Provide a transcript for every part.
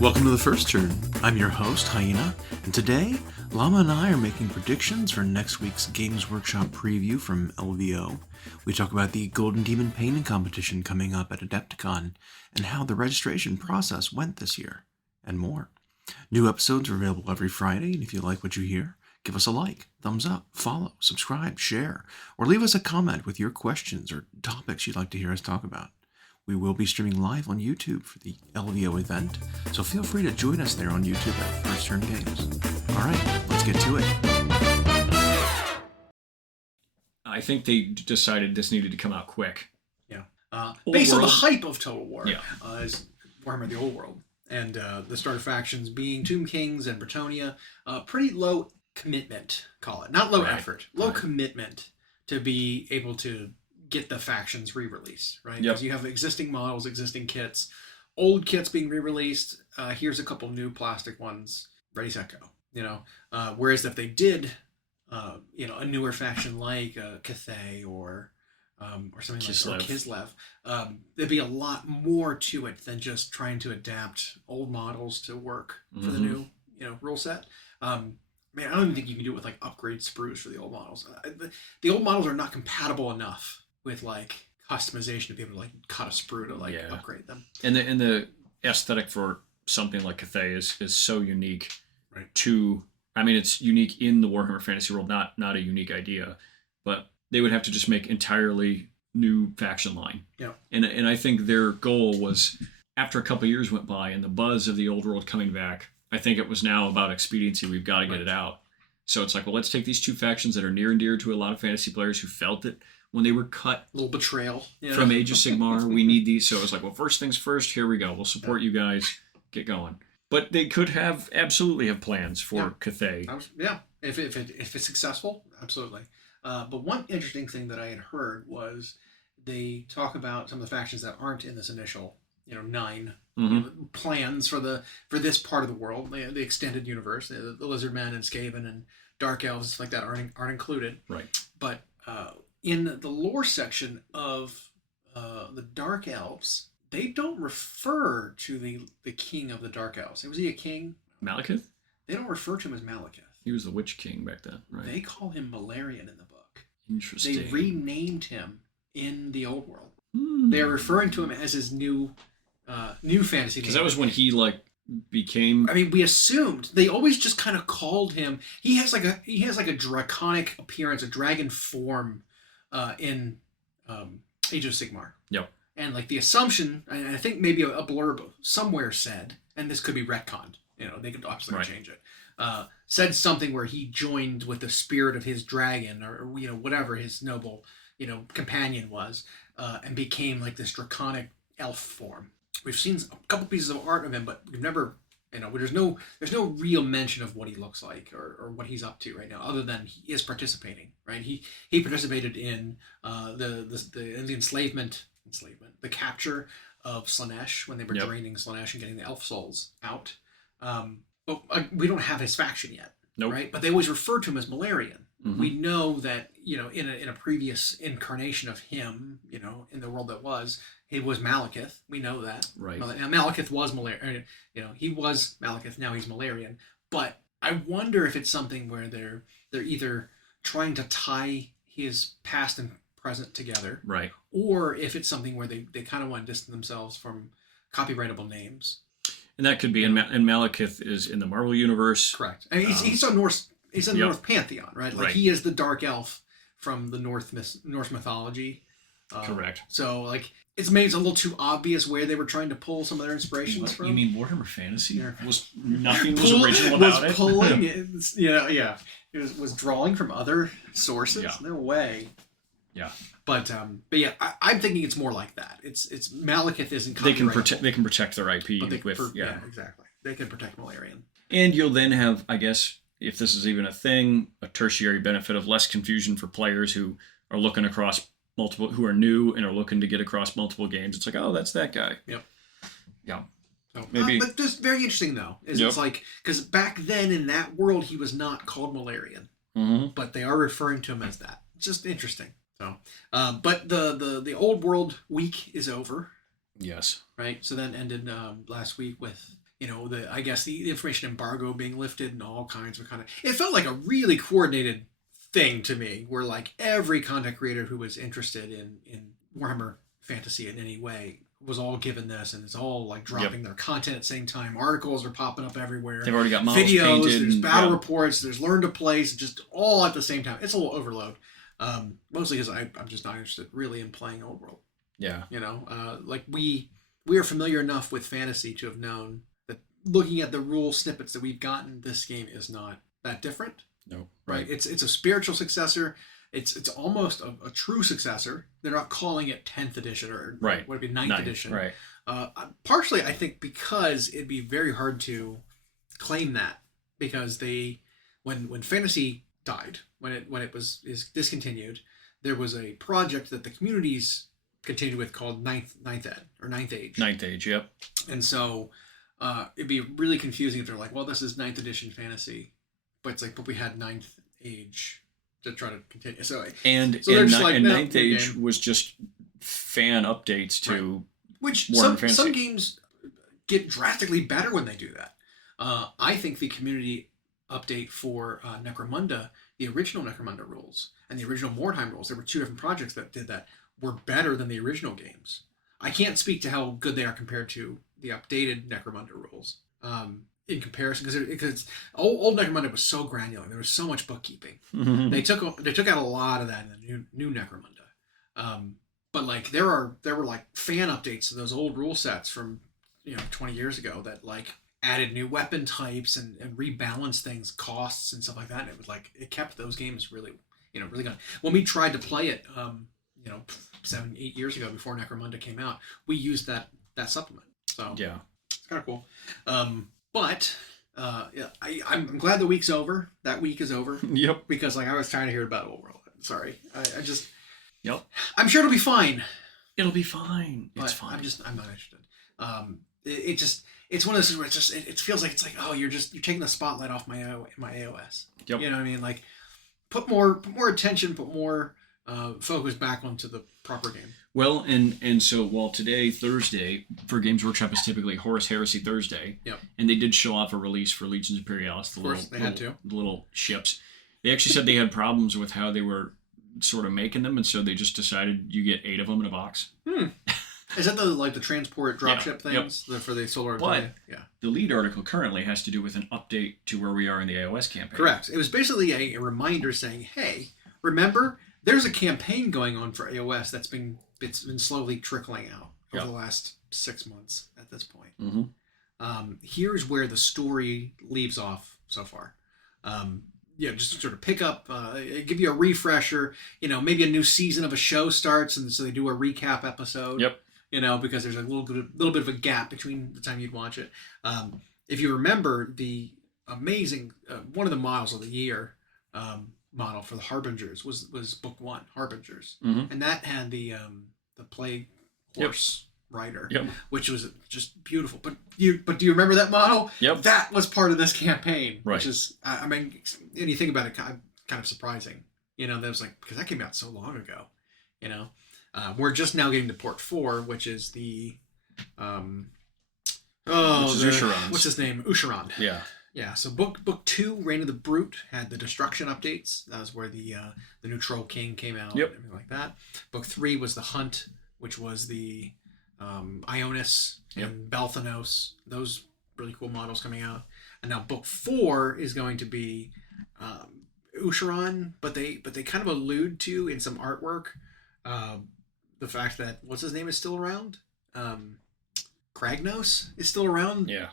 Welcome to The First Turn. I'm your host, Hyena, and today, Llama and I are making predictions for next week's Games Workshop preview from LVO. We talk about the Golden Daemon painting competition coming up at Adepticon, and how the registration process went this year, and more. New episodes are available every Friday, and if you like what you hear, give us a like, thumbs up, follow, subscribe, share, or leave us a comment with your questions or topics you'd like to hear us talk about. We will be streaming live on YouTube for the LVO event, so feel free to join us there on YouTube at First Turn Games. Alright, let's get to it. I think they decided this needed to come out quick. Yeah. Based on the hype of Total War, is Warhammer the Old World. And the starter factions being Tomb Kings and Bretonnia, pretty low commitment, call it. Not low effort, low commitment to be able to get the factions re-released, right? Because you have existing models, existing kits, old kits being re-released. Here's a couple new plastic ones, ready, set, go. Whereas if they did, a newer faction like Cathay or something like Kislev, there'd be a lot more to it than just trying to adapt old models to work for the new, rule set. Man, I don't even think you can do it with like upgrade sprues for the old models. The old models are not compatible enough with like customization to be able to like cut a sprue to upgrade them. And the aesthetic for something like Cathay is so unique to, I mean, it's unique in the Warhammer Fantasy world, not a unique idea, but they would have to just make entirely new faction line. Yeah. And I think their goal was, after a couple of years went by and the buzz of the old world coming back, I think it was now about expediency. We've got to get it out. So it's like, well, let's take these two factions that are near and dear to a lot of fantasy players who felt it when they were cut. A little betrayal. From Age of Sigmar. We need these. So it was like, well, first things first, here we go. We'll support you guys. Get going. But they could absolutely have plans for Cathay. If it's successful, absolutely. But one interesting thing that I had heard was they talk about some of the factions that aren't in this initial, 9 plans for this part of the world, the extended universe. The Lizardmen and Skaven and Dark Elves, stuff like that aren't included. Right. But in the lore section of the Dark Elves, they don't refer to the king of the Dark Elves. Was he a king? Malekith? They don't refer to him as Malekith. He was the Witch King back then, right? They call him Malarian in the book. Interesting. They renamed him in the Old World. They are referring to him as his new fantasy name. Because that was when he became. I mean, we assumed they always just kind of called him. He has like a draconic appearance, a dragon form, in Age of Sigmar. Yep. And like the assumption, and I think maybe a blurb somewhere said, and this could be retconned. They could obviously change it. Said something where he joined with the spirit of his dragon, or whatever his noble companion was, and became like this draconic elf form. We've seen a couple pieces of art of him, but we've never, there's no real mention of what he looks like or what he's up to right now, other than he is participating, right? He participated in the enslavement, the capture of Slaanesh when they were draining Slaanesh and getting the elf souls out. But we don't have his faction yet, right? But they always refer to him as Malarian. We know that in a previous incarnation of him, in the world that was, it was Malekith. We know that. Right. Now, Malekith was Malarian. He was Malekith. Now he's Malarian. But I wonder if it's something where they're either trying to tie his past and present together, right? Or if it's something where they kind of want to distance themselves from copyrightable names. And that could be. And Malekith is in the Marvel universe. Correct. And he's on Norse. He's in the North Pantheon, right? Like he is the dark elf from the Norse mythology. Correct. So like it's a little too obvious where they were trying to pull some of their inspirations from. You mean Warhammer Fantasy? Nothing was original about it. Pulling it. It was drawing from other sources. Yeah. No way. Yeah. But yeah, I'm thinking it's more like that. It's Malekith isn't copyrightable. They can protect their IP exactly. They can protect Malarian. And you'll then have, I guess, if this is even a thing, a tertiary benefit of less confusion for players who are looking across who are new and are looking to get across multiple games. It's like, oh, that's that guy. Yep. Yeah. So, maybe. But just very interesting though, it's like, because back then in that world he was not called Malarian, but they are referring to him as that. It's just interesting. So, but the old world week is over. Yes. Right. So then ended last week with I guess the information embargo being lifted and all kinds of it felt like a really coordinated thing to me, where like every content creator who was interested in Warhammer Fantasy in any way was all given this, and it's all like dropping their content at the same time. Articles are popping up everywhere. They've already got models videos, painted, there's battle reports, there's learn to plays, just all at the same time. It's a little overload. Mostly because I'm just not interested really in playing old world. Yeah. Like we are familiar enough with fantasy to have known that looking at the rule snippets that we've gotten, this game is not that different. No. Right. It's a spiritual successor. It's almost a true successor. They're not calling it 10th edition or would it be 9th edition. Right. Partially, I think, because it'd be very hard to claim that, because when fantasy died, when it is discontinued, there was a project that the communities continued with called Ninth Ed or Ninth Age. Ninth Age, yep. And so it'd be really confusing if they're like, well, this is 9th edition fantasy, but it's like, but we had Ninth Age to try to continue. So Ninth Age was just fan updates to which Warhammer some games get drastically better when they do that. I think the community update for Necromunda, the original Necromunda rules and the original Mordheim rules, there were 2 different projects that did that, were better than the original games. I can't speak to how good they are compared to the updated Necromunda rules. In comparison, because old Necromunda was so granular, there was so much bookkeeping. They took out a lot of that in the new Necromunda. But like there were like fan updates to those old rule sets from 20 years ago that like added new weapon types and rebalanced things, costs and stuff like that. And it was like it kept those games really really good. When we tried to play it 7-8 years ago before Necromunda came out, we used that supplement. So yeah, it's kind of cool. But I'm glad the week's over. That week is over. Yep. Because like I was trying to hear about Old World. Sorry, I just. Yep. I'm sure it'll be fine. It'll be fine. But it's fine. I'm not interested. It's one of those where it feels like it's like, oh, you're taking the spotlight off my AOS. Yep. You know what I mean? Like put more attention, put more focus back onto the proper game. Well, and so while today, Thursday, for Games Workshop is typically Horus Heresy Thursday, yep. And they did show off a release for Legions Imperialis, the little ships. They actually said they had problems with how they were sort of making them, and so they just decided you get 8 of them in a box. Is that the transport dropship things for the Solar? But the lead article currently has to do with an update to where we are in the AOS campaign. Correct. It was basically a reminder saying, hey, remember, there's a campaign going on for AOS that's been slowly trickling out over the last 6 months at this point. Mm-hmm. Here's where the story leaves off so far. Just to sort of pick up, give you a refresher. Maybe a new season of a show starts, and so they do a recap episode. Yep. Because there's a little bit of a gap between the time you'd watch it. If you remember the amazing one of the models of the year model for the Harbingers was book 1, Harbingers, and that had the plague horse rider, which was just beautiful. But do you remember that model? Yep. That was part of this campaign, right. Which is, I mean, and you think about it, kind of surprising. That was like, because that came out so long ago. We're just now getting to Port 4, which is the Usharon's. What's his name? Usharon. Yeah. Yeah, so book 2, Reign of the Brute, had the destruction updates. That was where the new Troll King came out and everything like that. Book 3 was the Hunt, which was the Ionis and Belthanos. Those really cool models coming out. And now book 4 is going to be Usharon, but they kind of allude to in some artwork the fact that what's his name is still around. Kragnos is still around. Yeah.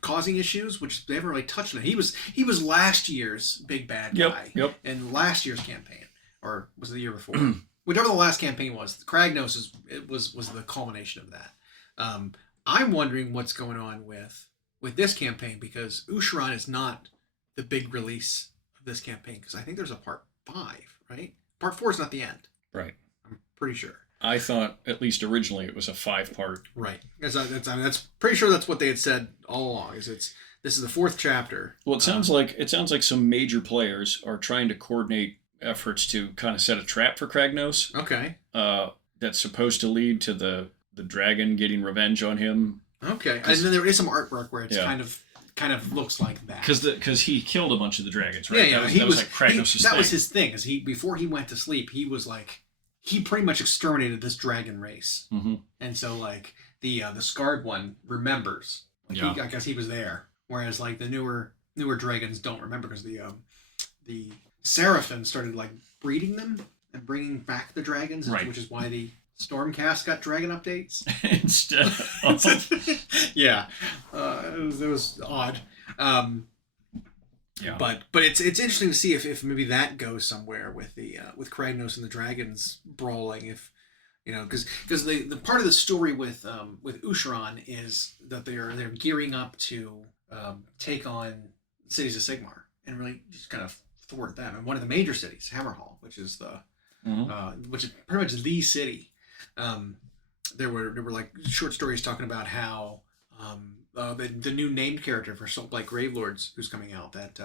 Causing issues, which they haven't really touched on. He was last year's big bad guy in last year's campaign, or was it the year before? Whichever the last campaign was, Kragnos was the culmination of that. I'm wondering what's going on with this campaign, because Usharon is not the big release of this campaign, because I think there's a part 5, right? Part 4 is not the end, right? I'm pretty sure. I thought, at least originally, it was a 5-part. Right. That's pretty sure that's what they had said all along. This is the 4th chapter. Well, it sounds like some major players are trying to coordinate efforts to kind of set a trap for Kragnos. Okay. That's supposed to lead to the dragon getting revenge on him Okay, and then there is some artwork where it's Yeah. kind of looks like that. Because he killed a bunch of the dragons, right? Yeah, That was like Kragnos' that thing. was his thing. Is before he went to sleep, he was like, he pretty much exterminated this dragon race, and so like the scarred one remembers. Like I guess he was there, whereas like the newer dragons don't remember because the Seraphim started like breeding them and bringing back the dragons, right. which is why the Stormcast got dragon updates instead. Yeah, it was odd. Yeah. But it's interesting to see if maybe that goes somewhere with the with Kragnos and the dragons brawling. If because the part of the story with Usharan is that they're gearing up to take on cities of Sigmar and really just kind of thwart them. And one of the major cities, Hammerhall, which is which is pretty much the city. There were like short stories talking about how the new named character for Salt Blight Gravelords who's coming out, that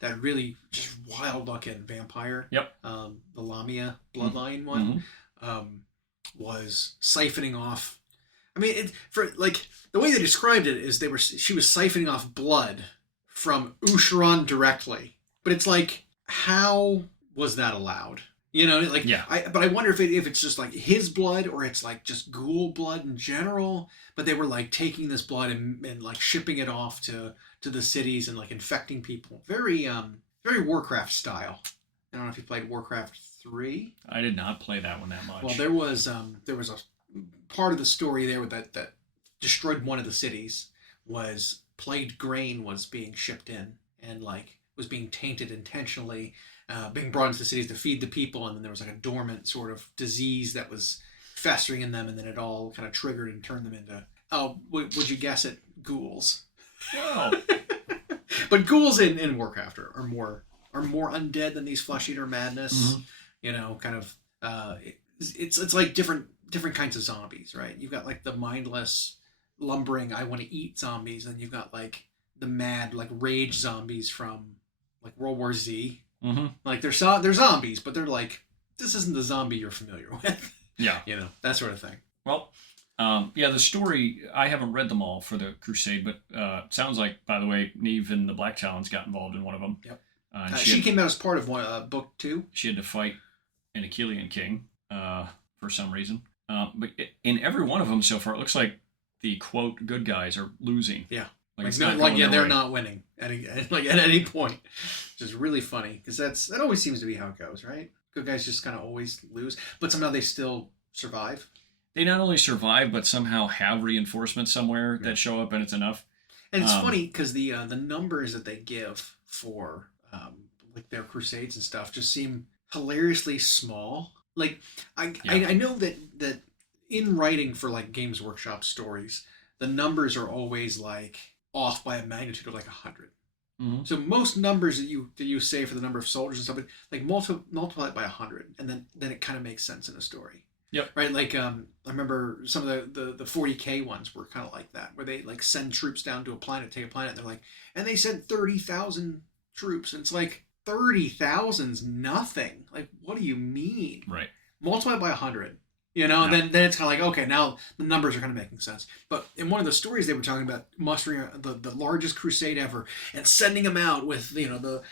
that really just wild looking vampire, the Lamia bloodline one, was siphoning off. I mean, for like the way they described it is she was siphoning off blood from Usharan directly, but it's like, how was that allowed? But I wonder if it's just like his blood or it's like just ghoul blood in general. But they were like taking this blood and like shipping it off to the cities and like infecting people. Very Warcraft style. I don't know if you played Warcraft 3. I did not play that one that much. Well, there was a part of the story there that destroyed one of the cities. Was plagued grain was being shipped in and like was being tainted intentionally. Being brought into the cities to feed the people, and then there was like a dormant sort of disease that was festering in them, and then it all kind of triggered and turned them into, would you guess it, ghouls? Wow. But ghouls in Warcraft are more undead than these flesh eater madness. Kind of it's like different kinds of zombies, right? You've got like the mindless, lumbering, I want to eat zombies, and you've got like the mad, like rage zombies from like World War Z. Like they're zombies, but they're like, this isn't the zombie you're familiar with. Yeah. That sort of thing. Well, the story, I haven't read them all for the Crusade, but sounds like, by the way, Neve and the Black Talons got involved in one of them. Yep. She came out as part of book 2. She had to fight an Achillean king for some reason. But in every one of them so far, it looks like the, quote, good guys are losing. Yeah. They're not winning at any point, which is really funny because that always seems to be how it goes, right? Good guys just kind of always lose, but somehow they still survive. They not only survive, but somehow have reinforcements somewhere that show up, and it's enough. And it's funny because the numbers that they give for like their crusades and stuff just seem hilariously small. Like I know that in writing for like Games Workshop stories, the numbers are always like off by a magnitude of like 100. So most numbers that you say for the number of soldiers and stuff, like multiply it by 100, and then it kind of makes sense in a story. Yep. Right. Like I remember some of the 40K ones were kind of like that, where they like send troops down to a planet, take a planet. And they're like, and they sent 30,000 troops, and it's like 30,000's nothing. Like, what do you mean? Right. Multiply it by 100. And then it's kind of like, okay, now the numbers are kind of making sense. But in one of the stories, they were talking about mustering the largest crusade ever and sending them out with the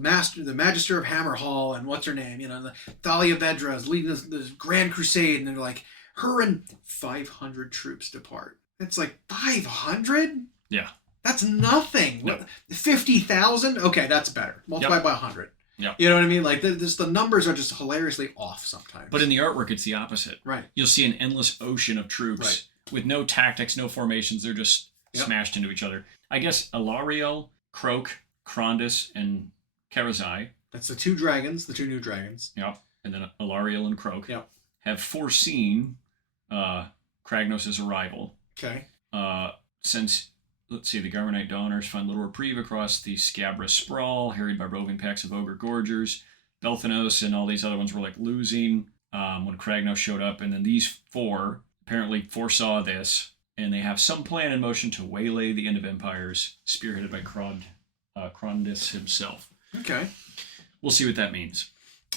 Magister of Hammerhall and what's her name, the Thalia Vedra is leading this grand crusade, and they're like, her and 500 troops depart. It's like 500? Yeah, that's nothing. Nope. 50,000? Okay, that's better. Multiply by 100. Yeah. You know what I mean? Like the numbers are just hilariously off sometimes. But in the artwork, it's the opposite. Right. You'll see an endless ocean of troops with no tactics, no formations. They're just smashed into each other. I guess Alariel, Croak, Krondus, and Karazai. That's the two new dragons. Yep. And then Alariel and Croak have foreseen Kragnos' arrival. Okay. Since... Let's see, the Garmonite Dawners find little reprieve across the scabrous sprawl, harried by roving packs of ogre gorgers. Belthanos and all these other ones were like losing when Kragnos showed up, and then these four apparently foresaw this, and they have some plan in motion to waylay the end of empires, spearheaded by Krondus himself. Okay. We'll see what that means.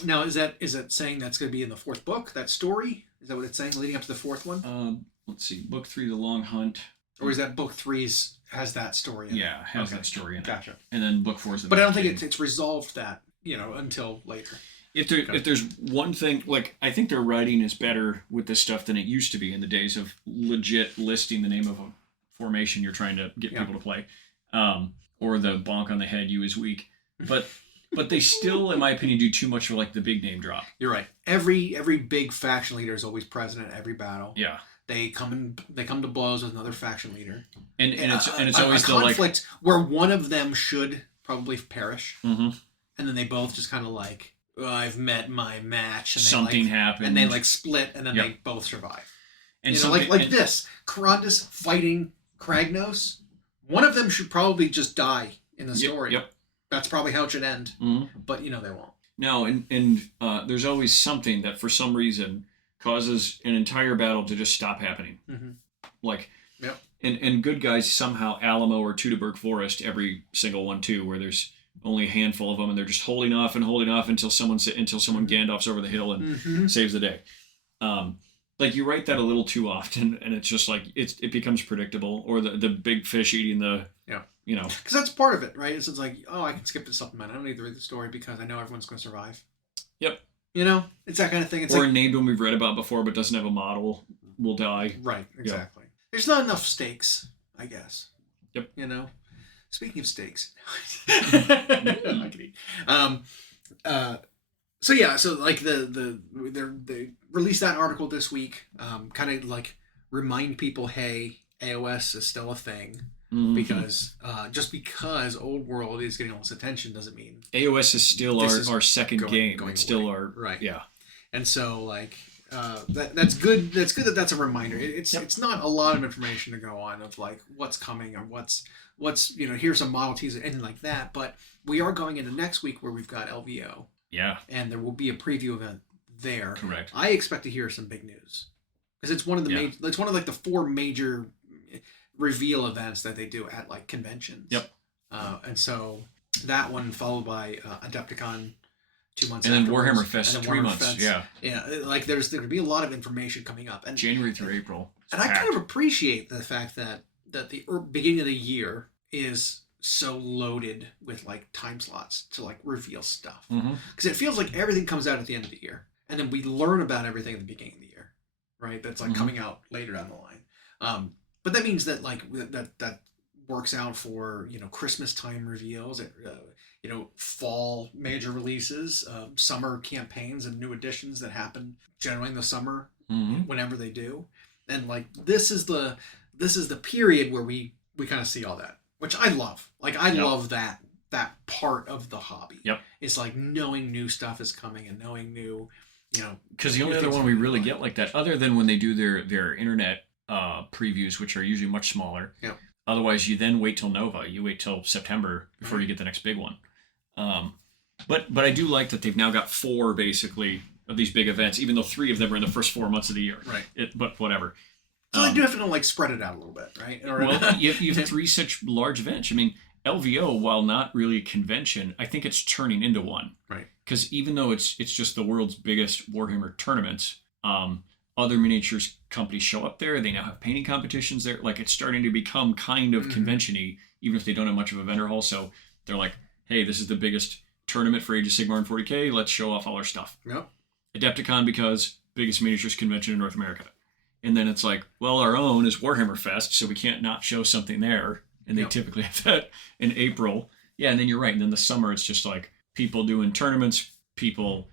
Now, is it saying that's going to be in the 4th book, that story? Is that what it's saying, leading up to the 4th one? Let's see, book 3, The Long Hunt. Or is that book 3's has that story in it? Yeah, has that story in it. Gotcha. And then book 4 is the But I don't main think thing. it's resolved that, until later. If there's one thing, like, I think their writing is better with this stuff than it used to be in the days of legit listing the name of a formation you're trying to get people to play, or the bonk on the head you is weak. But they still, in my opinion, do too much for like the big name drop. You're right. Every big faction leader is always present at every battle. Yeah. They come to blows with another faction leader. And it's always a the conflict where one of them should probably perish, mm-hmm. and then they both just kind of like, I've met my match, and something happened, and they like split, and then they both survive. And this Karandus fighting Kragnos, one of them should probably just die in the story. Yep. That's probably how it should end. Mm-hmm. But they won't. No, and there's always something that for some reason causes an entire battle to just stop happening. Mm-hmm. Like, yep. And good guys somehow Alamo or Teutoburg Forest every single one too, where there's only a handful of them, and they're just holding off until someone Gandalf's over the hill and saves the day. Like you write that a little too often, and it's just like it becomes predictable, or the big fish eating the because that's part of it, right? It's like, I can skip the supplement. I don't need to read the story because I know everyone's going to survive. Yep. It's that kind of thing. It's or a named one we've read about before but doesn't have a model will die. Right. Exactly. Yep. There's not enough stakes, I guess. Yep. Speaking of steaks, I can eat. So like they released that article this week, kind of like remind people, hey, AOS is still a thing, because just because Old World is getting all this attention doesn't mean AOS is still our second game. It's still our right. Yeah, and so like. That's good. That's good that's a reminder. It's not a lot of information to go on of like what's coming or what's here's a model teaser anything like that. But we are going into next week where we've got LVO. Yeah. And there will be a preview event there. Correct. I expect to hear some big news because it's one of the it's one of like the 4 major reveal events that they do at like conventions. Yep. And so that one followed by Adepticon. 2 months and then afterwards. Warhammer Fest 3 months. Yeah, like there's going to be a lot of information coming up, and January through April. And I kind of appreciate the fact that the beginning of the year is so loaded with like time slots to like reveal stuff, because it feels like everything comes out at the end of the year, and then we learn about everything at the beginning of the year, right? That's like coming out later down the line. But that means that like that works out for Christmas time reveals. Fall major releases, summer campaigns and new editions that happen generally in the summer, whenever they do. And like this is the period where we kind of see all that, which I love. Like I love that part of the hobby. Yep. It's like knowing new stuff is coming and knowing new, because the only other one we really get like that, other than when they do their internet previews, which are usually much smaller. Yeah. Otherwise, you then wait till Nova. You wait till September before you get the next big one. But I do like that they've now got 4 basically of these big events, even though 3 of them are in the first 4 months of the year. Right. But whatever. So they do have to like spread it out a little bit, right? Well, you have 3 such large events. I mean, LVO, while not really a convention, I think it's turning into one. Right. Because even though it's just the world's biggest Warhammer tournaments, other miniatures companies show up there. They now have painting competitions there. Like it's starting to become kind of convention-y, even if they don't have much of a vendor hall. So they're like, hey, this is the biggest tournament for Age of Sigmar and 40K. Let's show off all our stuff. Yep. Adepticon because biggest miniatures convention in North America. And then it's like, well, our own is Warhammer Fest, so we can't not show something there. And they typically have that in April. Yeah, and then you're right. And then the summer, it's just like people doing tournaments. People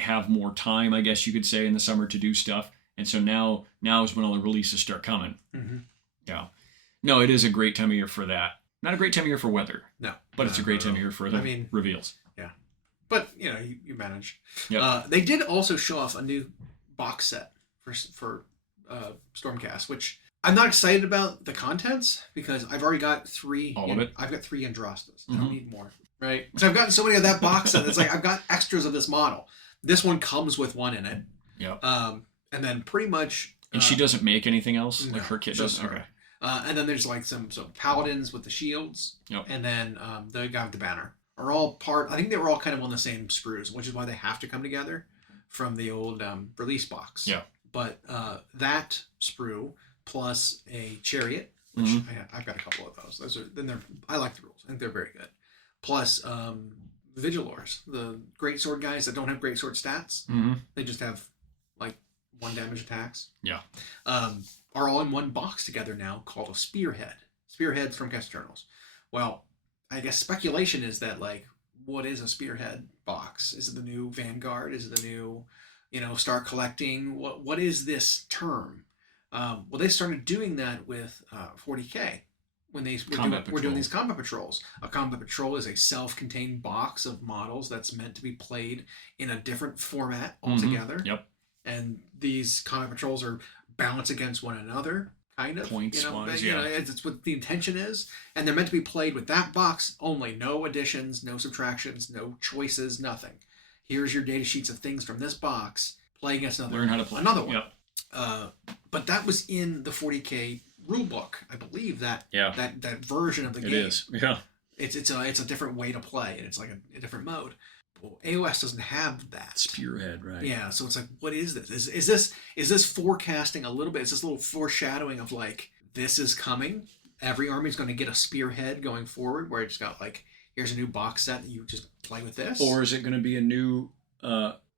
have more time, I guess you could say, in the summer to do stuff. And so now is when all the releases start coming. Mm-hmm. Yeah. No, it is a great time of year for that. Not a great time of year for weather. No. But it's a great time of year for the reveals. Yeah. But, you manage. Yep. They did also show off a new box set for Stormcast, which I'm not excited about the contents because I've already got 3. All of it? I've got 3 Andrastas. I don't need more. Right? So I've gotten so many of that box set. It's like I've got extras of this model. This one comes with one in it. Yep. And then pretty much... And she doesn't make anything else? No, like her kit does? Okay. And then there's like some paladins with the shields. Yep. And then the guy with the banner are all part... I think they were all kind of on the same sprues, which is why they have to come together from the old release box. Yeah. But that sprue plus a chariot, which I've got a couple of those. I like the rules. I think they're very good. Plus Vigilors, the greatsword guys that don't have greatsword stats. They just have like 1 damage attacks. Yeah. Are all in one box together now called a spearhead. Spearheads from Cast Eternals. Well, I guess speculation is that, like, what is a spearhead box? Is it the new Vanguard? Is it the new, start collecting? What is this term? Well, they started doing that with 40K when we're doing these combat patrols. A combat patrol is a self-contained box of models that's meant to be played in a different format altogether. Yep. And these combat patrols are balanced against one another. Kind of points wise, yeah. It's what the intention is, and they're meant to be played with that box only. No additions, no subtractions, no choices, nothing. Here's your data sheets of things from this box. Play against another. Learn how to play another one. Yep. But that was in the 40K rulebook, I believe. That version of the game. It is. Yeah. It's a different way to play, and it's like a different mode. Well, AOS doesn't have that. Spearhead, right? Yeah, so it's like, what is this? Is this forecasting a little bit? Is this a little foreshadowing of, like, this is coming? Every army's going to get a spearhead going forward, where it's got, like, here's a new box set that you just play with this? Or is it going to be a new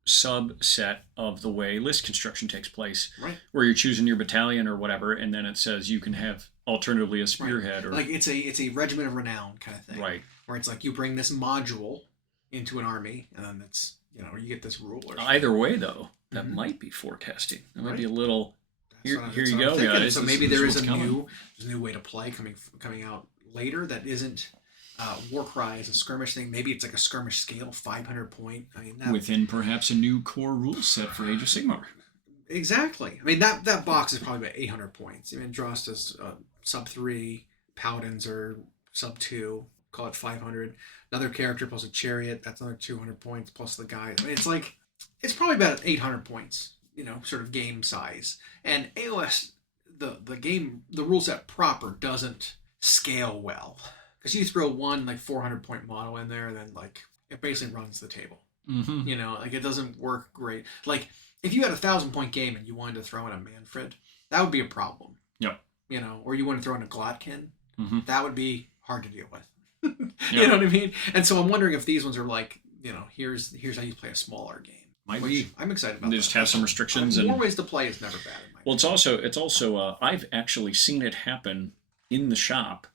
subset of the way list construction takes place? Right. Where you're choosing your battalion or whatever, and then it says you can have alternatively a spearhead. Right. Or like, it's a regiment of renown kind of thing. Right. Where it's like, you bring this module into an army, and then it's, you get this rule. Or either way, though, that might be forecasting. That might be a little. Here you go, guys. So maybe there is a new way to play coming out later that isn't Warcry as a skirmish thing. Maybe it's like a skirmish scale, 500 point. I mean, within perhaps a new core rule set for Age of Sigmar. Exactly. I mean, that box is probably about 800 points. I mean, Drosta's sub 3, Paladins are sub 2. Call it 500. Another character plus a chariot, that's another 200 points plus the guy. I mean, it's probably about 800 points, sort of game size. And AOS, the rule set proper doesn't scale well, because you throw one like 400 point model in there, and then like it basically runs the table. Like it doesn't work great. Like if you had a 1,000 point game and you wanted to throw in a Manfred, that would be a problem. Yep. Or you want to throw in a Glotkin, that would be hard to deal with. You know what I mean? And so I'm wondering if these ones are like, here's how you play a smaller game. Might be. I'm excited about. They just have some restrictions. More ways to play is never bad. Well, it's also I've actually seen it happen in the shop,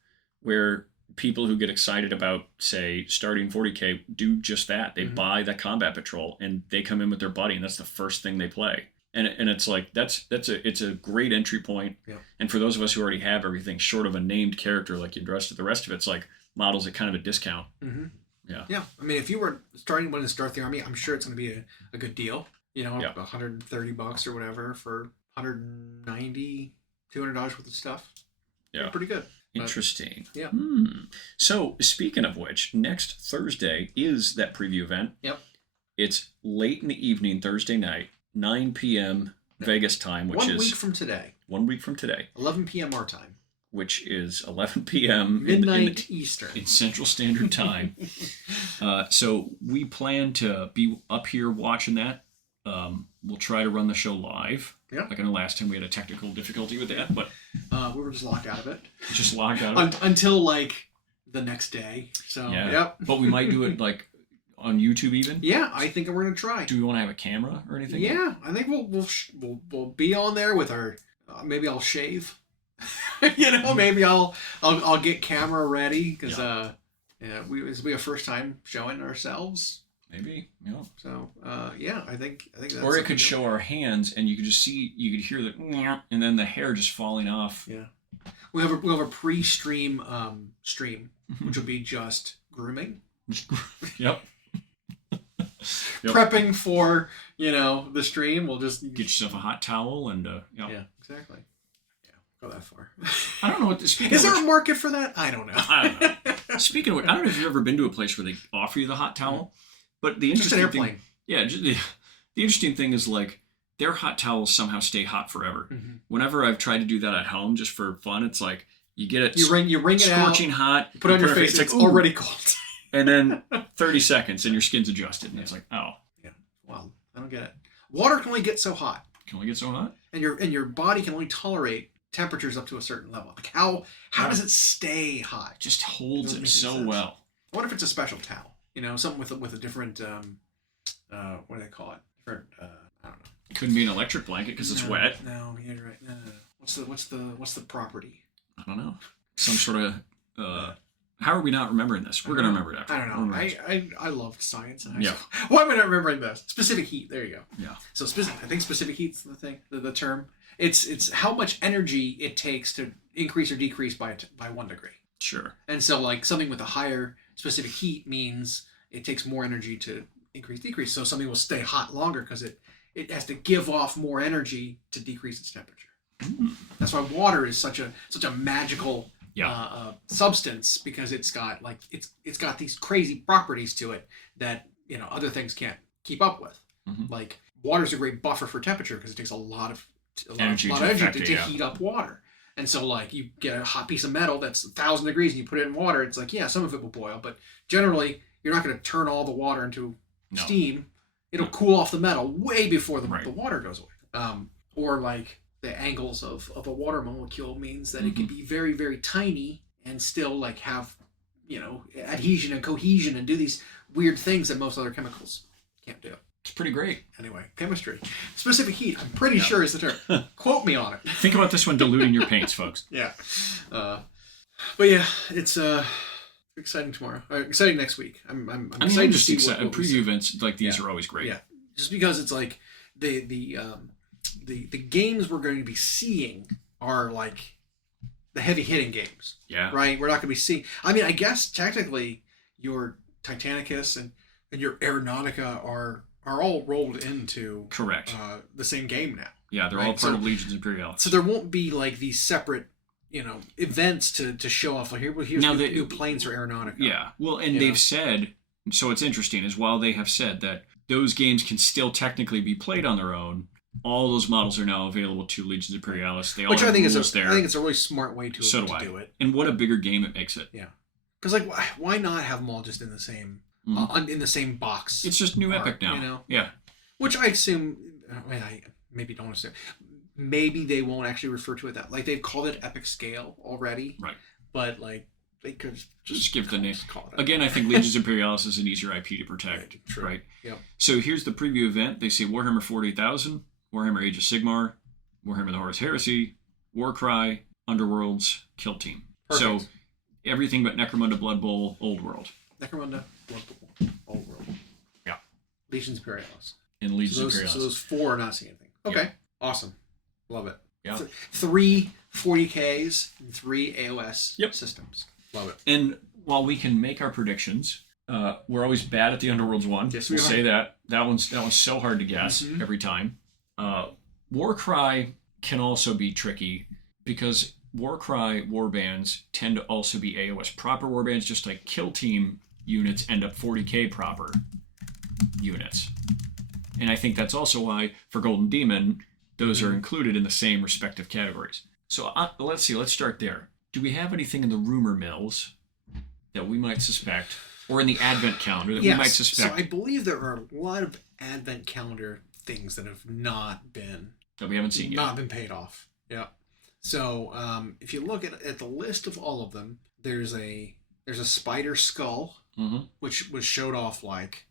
where people who get excited about, say, starting 40K do just that. They buy the combat patrol and they come in with their buddy, and that's the first thing they play. And it's like it's a great entry point. Yeah. And for those of us who already have everything short of a named character like you dressed it, the rest of it's like models at kind of a discount. Yeah. I mean, if you were wanting to start the army, I'm sure it's going to be a good deal. $130 or whatever for $190, $200 worth of stuff. Yeah. Pretty good. Interesting. Yeah. So speaking of which, next Thursday is that preview event. Yep. It's late in the evening, Thursday night, 9 p.m. Vegas time, which is 1 week from today. 1 week from today. 11 p.m. our time. Which is 11 p.m. Midnight Eastern. In Central Standard Time. So we plan to be up here watching that. We'll try to run the show live. Yeah. Like I know last time we had a technical difficulty with that, but we were just locked out of it. Just locked out of it until like the next day. So Yep. But we might do it like on YouTube even. Yeah, I think we're gonna try. Do we want to have a camera or anything? Yeah, I think we'll be on there with our. Maybe I'll shave. Maybe I'll get camera ready because this will be a first time showing ourselves. Maybe, So I think that's. Or it could show our hands, and you could just see, you could hear the, and then the hair just falling off. Yeah, we'll have a pre-stream stream, which will be just grooming. Yep. Prepping for the stream. We'll just get yourself a hot towel and yeah, exactly. Go that far. I don't know what is there a market for that? I don't know. Speaking of which, I don't know if you've ever been to a place where they offer you the hot towel, but the interesting just an airplane. The interesting thing is like their hot towels somehow stay hot forever. Whenever I've tried to do that at home just for fun, it's like you get it, you wring it scorching out, hot, put it on your face, it's already cold, and then 30 seconds and your skin's adjusted, and it's like wow, I don't get it. Water can only get so hot. Can only get so hot, and your body can only tolerate temperatures up to a certain level. Like how does it stay hot? Just holds it so sense. well. I wonder if it's a special towel. Something with a different what do they call it? Different I don't know. It couldn't be an electric blanket because it's wet. No, you're right. No. What's the property? I don't know. Some sort of. How are we not remembering this? We're gonna remember it after. I don't know. I loved science. Yeah. Why am I not remembering this? Specific heat. There you go. Yeah. So I think specific heat's the thing. The term. It's how much energy it takes to increase or decrease by 1 degree. Sure. And so like something with a higher specific heat means it takes more energy to decrease. So something will stay hot longer because it has to give off more energy to decrease its temperature. Mm. That's why water is such a magical substance, because it's got these crazy properties to it that other things can't keep up with. Mm-hmm. Like water's a great buffer for temperature because it takes a lot of energy to heat up water. And so like you get a hot piece of metal that's 1,000 degrees and you put it in water, it's like, yeah, some of it will boil, but generally you're not going to turn all the water into steam. It'll cool off the metal way before the water goes away. Or like the angles of a water molecule means that it can be very, very tiny and still like have, adhesion and cohesion and do these weird things that most other chemicals can't do. It's pretty great. Anyway, chemistry. Specific heat, I'm pretty sure is the term. Quote me on it. Think about this when diluting your paints, folks. Yeah. But yeah, it's exciting tomorrow. Exciting next week. I'm excited to see what preview events like these are always great. Yeah. Just because it's like the games we're going to be seeing are like the heavy hitting games. Yeah. Right? We're not going to be seeing. I mean, I guess technically your Titanicus and your Aeronautica are all rolled into correct the same game now. Yeah, they're all part of Legions Imperialis. So there won't be like these separate events to show off. Like here's new planes for Aeronautica. Yeah. Well, and they've said, so it's interesting, is while they have said that those games can still technically be played on their own, all those models are now available to Legions Imperialis. They all Which have I think rules there. I think it's a really smart way to do it. And what a bigger game it makes it. Yeah. Because like, why not have them all just in the same in the same box? It's just new Epic now. Yeah. Which I assume. I maybe don't assume. Maybe they won't actually refer to it that. Like they've called it Epic Scale already. Right. But like they could just give the name. Again, I think Legions Imperialis is an easier IP to protect. Right. Yep. So here's the preview event. They say Warhammer 48,000, Warhammer Age of Sigmar, Warhammer the Horus Heresy, Warcry, Underworlds, Kill Team. Perfect. So everything but Necromunda, Blood Bowl, Old World. Necromunda, Blood Bowl, Old World. Yeah. Legions Imperialis. And Legions Imperialis. So those 4 are not seeing anything. Okay. Yeah. Awesome. Love it. Yeah. 3 40Ks and 3 AOS systems. Love it. And while we can make our predictions, we're always bad at the Underworlds one. Yes, we'll say that. That one's so hard to guess every time. Warcry can also be tricky because Warcry warbands tend to also be AOS proper warbands, just like Kill Team units end up 40K proper units. And I think that's also why for Golden Daemon, those are included in the same respective categories. So let's see, let's start there. Do we have anything in the rumor mills that we might suspect, or in the advent calendar that we might suspect? So I believe there are a lot of advent calendar things that have not been... that we haven't seen yet. Not been paid off. Yeah. So if you look at the list of all of them, there's a spider skull, which was showed off like,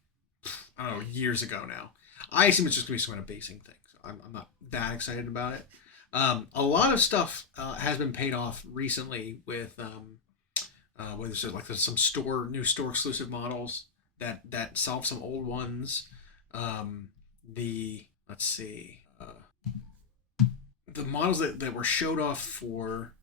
I don't know, years ago now. I assume it's just going to be some kind of basing thing. So I'm not that excited about it. A lot of stuff has been paid off recently with there's some new store exclusive models that solve some old ones. The models that were showed off for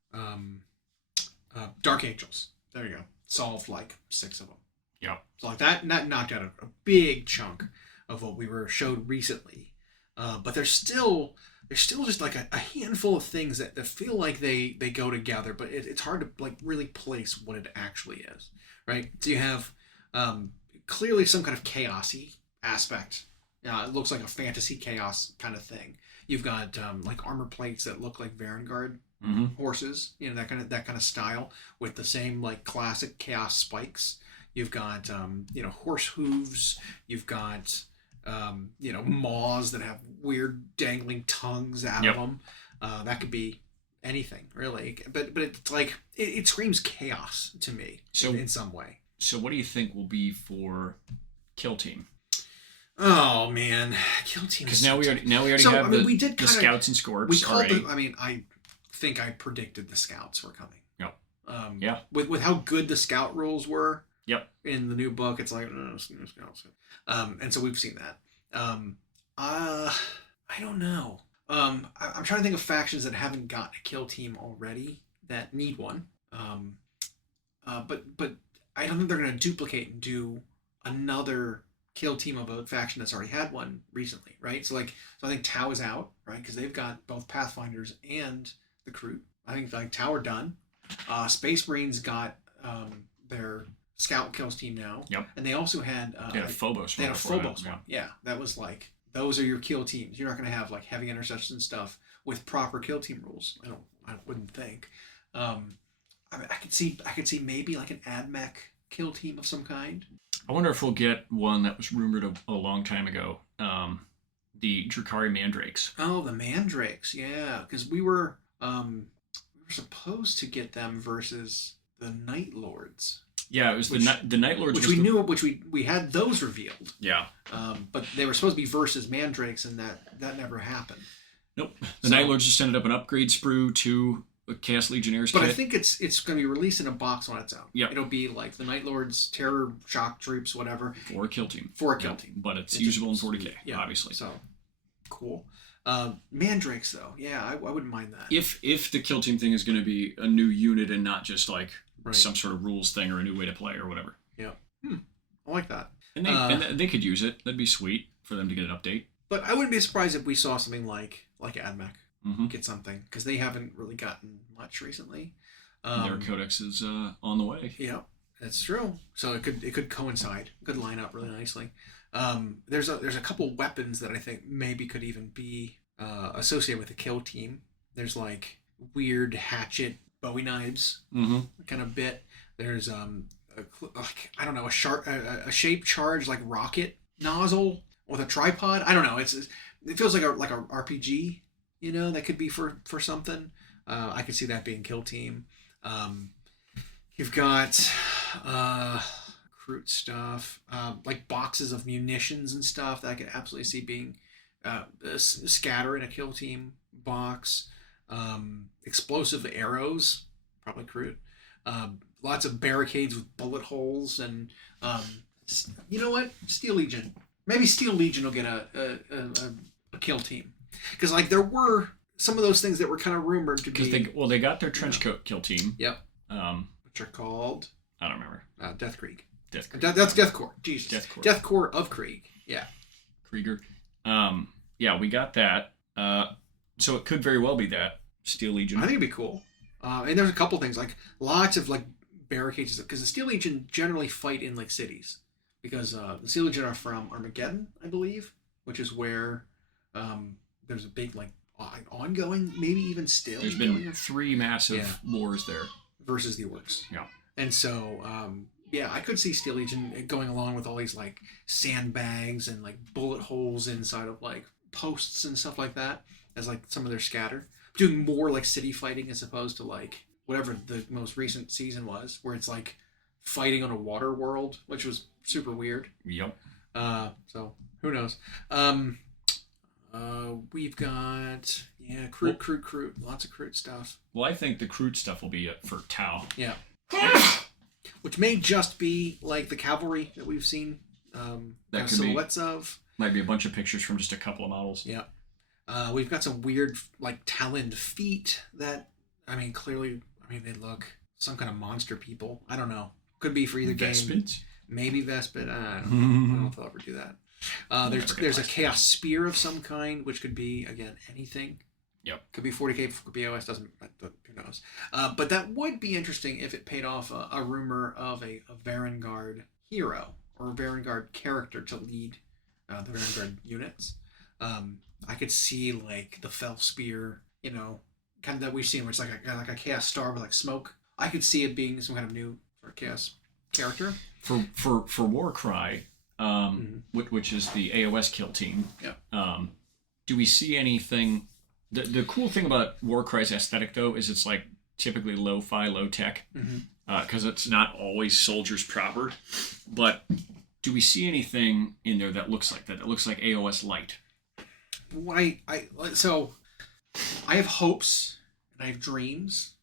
Dark Angels. There you go. Solved like 6 of them. Yeah. So like that knocked out a big chunk of what we were showed recently. But there's still just like a handful of things that feel like they go together, but it's hard to like really place what it actually is, right? So you have clearly some kind of chaosy aspect. It looks like a fantasy chaos kind of thing. You've got like armor plates that look like Varangard horses, that kind of style with the same like classic chaos spikes. You've got horse hooves. You've got maws that have weird dangling tongues out of them. That could be anything really. But it's like it screams chaos to me in some way. So what do you think will be for Kill Team? Oh man, Kill Team. Because now we already have the scouts and scorps. We called them. I mean, I think I predicted the scouts were coming. Yep. With how good the scout rules were. Yep. In the new book, it's like no scouts. And so we've seen that. I don't know. I'm trying to think of factions that haven't got a Kill Team already that need one. But I don't think they're going to duplicate and do another Kill Team of a faction that's already had one recently, right? So I think Tau is out, right? Because they've got both Pathfinders and the Kroot. I think like Tau are done. Space Marines got their Scout Kills Team now. Yep. And they also had they had a Phobos one. They had a Phobos one. Yeah, that was like those are your kill teams. You're not going to have like heavy interception stuff with proper kill team rules. I wouldn't think. I mean, I could see maybe like an AdMech kill team of some kind. I wonder if we'll get one that was rumored a long time ago. The Drukhari Mandrakes. Oh, the Mandrakes, yeah, because we were supposed to get them versus the Night Lords. Yeah, it was the Night Lords, which we had those revealed. Yeah. But they were supposed to be versus Mandrakes, and that never happened. Nope. The Night Lords just ended up an upgrade sprue to a Chaos Legionnaires But kit. I think it's going to be released in a box on its own. Yeah. It'll be like the Night Lords, Terror, Shock Troops, whatever. For a kill team. But it's usable in 40k, obviously. So, cool. Mandrakes, though. Yeah, I wouldn't mind that. If the kill team thing is going to be a new unit and not just like right. some sort of rules thing or a new way to play or whatever. Yeah. I like that. And they could use it. That'd be sweet for them to get an update. But I wouldn't be surprised if we saw something like AdMech. Mm-hmm. Get something, because they haven't really gotten much recently. Their codex is on the way. Yeah, that's true. So it could coincide. It could line up really nicely. There's a couple weapons that I think maybe could even be associated with the kill team. There's like weird hatchet Bowie knives kind of bit. There's I don't know, a shape charge like rocket nozzle with a tripod. I don't know. It feels like a RPG. You know, that could be for something. I could see that being kill team. You've got Kroot stuff, like boxes of munitions and stuff that I could absolutely see being scatter in a kill team box. Explosive arrows, probably Kroot. Lots of barricades with bullet holes and you know what? Steel Legion. Maybe Steel Legion will get a kill team. Because like there were some of those things that were kind of rumored to be. They got their trenchcoat kill team. Yep. Which are called. I don't remember. Death Krieg. That's Death Corps. Jesus. Death Corps of Krieg. Yeah. Krieger. Yeah, we got that. So it could very well be that Steel Legion. I think it'd be cool. And there's a couple things like lots of like barricades because the Steel Legion generally fight in like cities because the Steel Legion are from Armageddon, I believe, which is where. There's a big like ongoing, maybe even still. There's been 3 massive wars there versus the orcs. Yeah, and so I could see Steel Legion going along with all these like sandbags and like bullet holes inside of like posts and stuff like that as like some of their scatter, doing more like city fighting as opposed to like whatever the most recent season was, where it's like fighting on a water world, which was super weird. Yep. So who knows? We've got Kroot, lots of Kroot stuff. Well, I think the Kroot stuff will be for Tau. Yeah. Which may just be like the cavalry that we've seen that could silhouettes of. Might be a bunch of pictures from just a couple of models. Yeah. We've got some weird like taloned feet that clearly they look some kind of monster people. I don't know. Could be for either Vespids? game. Maybe Vespid. I don't know if they'll ever do that. There's a Chaos Spear of some kind, which could be, again, anything. Yep. Could be 40k, could be OS, who knows. But that would be interesting if it paid off a rumor of a Varangard hero or a Varangard character to lead the Varangard units. I could see, like, the Fell Spear, kind of that we've seen, where it's like a Chaos Star with, like, smoke. I could see it being some kind of new sort of Chaos character. For Warcry... which is the AOS kill team. Yeah. Do we see anything The cool thing about Warcry's aesthetic, though, is it's like typically lo-fi, low-tech, because it's not always soldiers proper. But do we see anything in there that looks like that? That looks like AOS light? So I have hopes and I have dreams.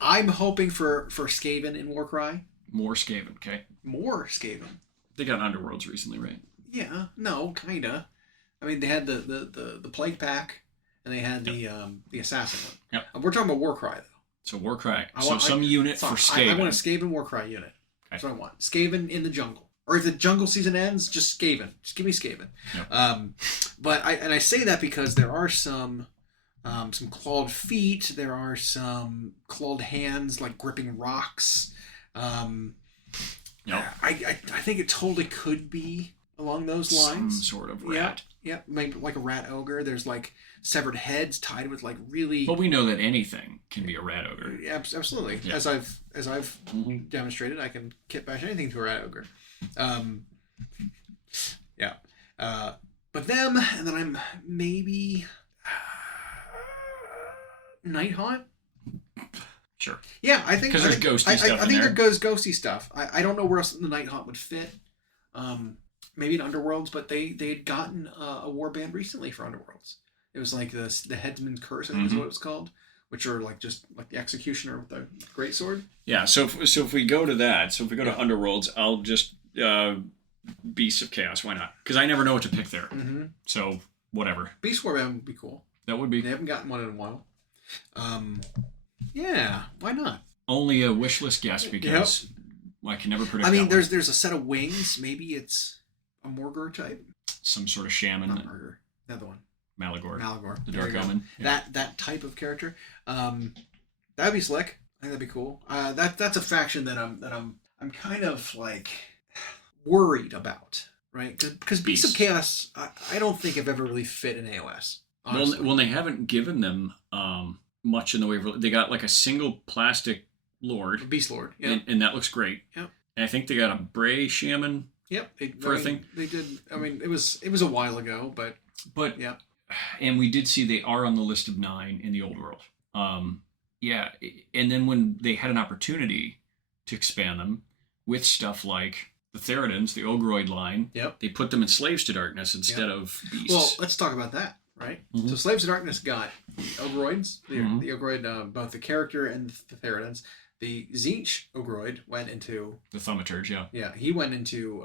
I'm hoping for Skaven in Warcry. More Skaven, okay? More Skaven. They got Underworlds recently, right? Yeah, no, kinda. I mean, they had the Plague Pack, and they had the Assassin one. Yep. We're talking about Warcry, though. So Warcry. Some unit for Skaven. I want a Skaven Warcry unit. Okay. That's what I want. Skaven in the jungle. Or if the jungle season ends, just Skaven. Just give me Skaven. Yep. But I say that because there are some clawed feet. There are some clawed hands, like gripping rocks. Yep. I think it totally could be along those lines. Some sort of rat. Yeah, maybe like a rat ogre. There's like severed heads tied with like really. But we know that anything can be a rat ogre. Absolutely. Yeah. As I've demonstrated, I can kit bash anything to a rat ogre. Yeah. But them, and then I'm maybe Nighthaunt. Sure. Yeah, I think because there's ghosty stuff. I think there goes ghosty stuff. I don't know where else the Nighthaunt would fit. Maybe in Underworlds, but they had gotten a warband recently for Underworlds. It was like the Headsman's Curse, I think is what it was called, which are like just like the Executioner with the greatsword. Yeah. So if we go to that, so if we go to Underworlds, I'll just Beasts of Chaos. Why not? Because I never know what to pick there. Mm-hmm. So whatever. Beast Warband would be cool. That would be. They haven't gotten one in a while. Yeah, why not? Only a wish list guess because I can never predict. I mean, there's a set of wings. Maybe it's a Morgor type. Some sort of shaman. Not Morgor. The other one. Malagor. The Dark Omen. Yeah. That type of character. That'd be slick. I think that'd be cool. That's a faction that I'm kind of like worried about, right? Because Beasts of Chaos, I don't think have ever really fit in AOS. Well, they haven't given them much in the way of. They got like a single plastic lord, Beast Lord, yeah, and that looks great. Yep. And I think they got a Bray shaman. Yep. For a thing. They did. I mean, it was a while ago, but yeah. And we did see they are on the list of 9 in the old world. Yeah, and then when they had an opportunity to expand them with stuff like the Theridans, the Ogroid line, they put them in Slaves to Darkness instead of Beasts. Well, let's talk about that, right? Mm-hmm. So Slaves to Darkness got the Ogroids, the Ogroid, both the character and the Theridans. The Tzeentch Ogroid went into... The Thaumaturge, yeah. Yeah, he went into...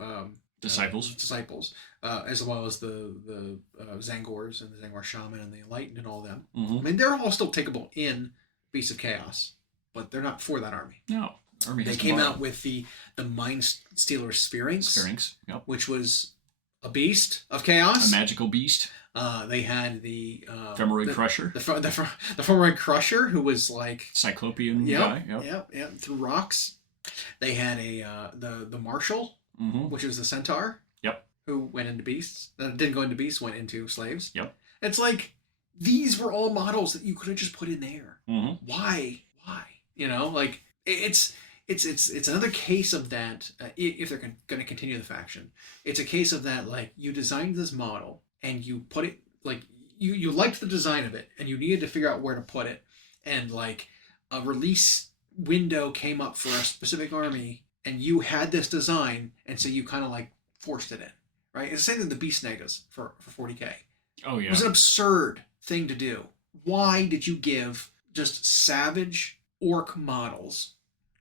Disciples, as well as the Zangors and the Zangor Shaman and the Enlightened and all them. Mm-hmm. I mean, they're all still takeable in Beasts of Chaos, but they're not for that army. No. They came out with the Mind Stealer Sphinx, which was a beast of chaos. A magical beast. They had the Femeroid Crusher. The Femeroid Crusher, who was like Cyclopean guy. Yep. Through rocks. They had the Marshal, which was the Centaur. Yep. Who went into beasts. Didn't go into beasts. Went into slaves. Yep. It's like these were all models that you could have just put in there. Mm-hmm. Why? You know, like it's another case of that. If they're going to continue the faction, it's a case of that. Like you designed this model and you put it like you liked the design of it and you needed to figure out where to put it, and like a release window came up for a specific army and you had this design, and so you kind of like forced it in, right? It's the same thing with the Beast Negas for 40k. Oh yeah, it was an absurd thing to do. Why did you give just savage orc models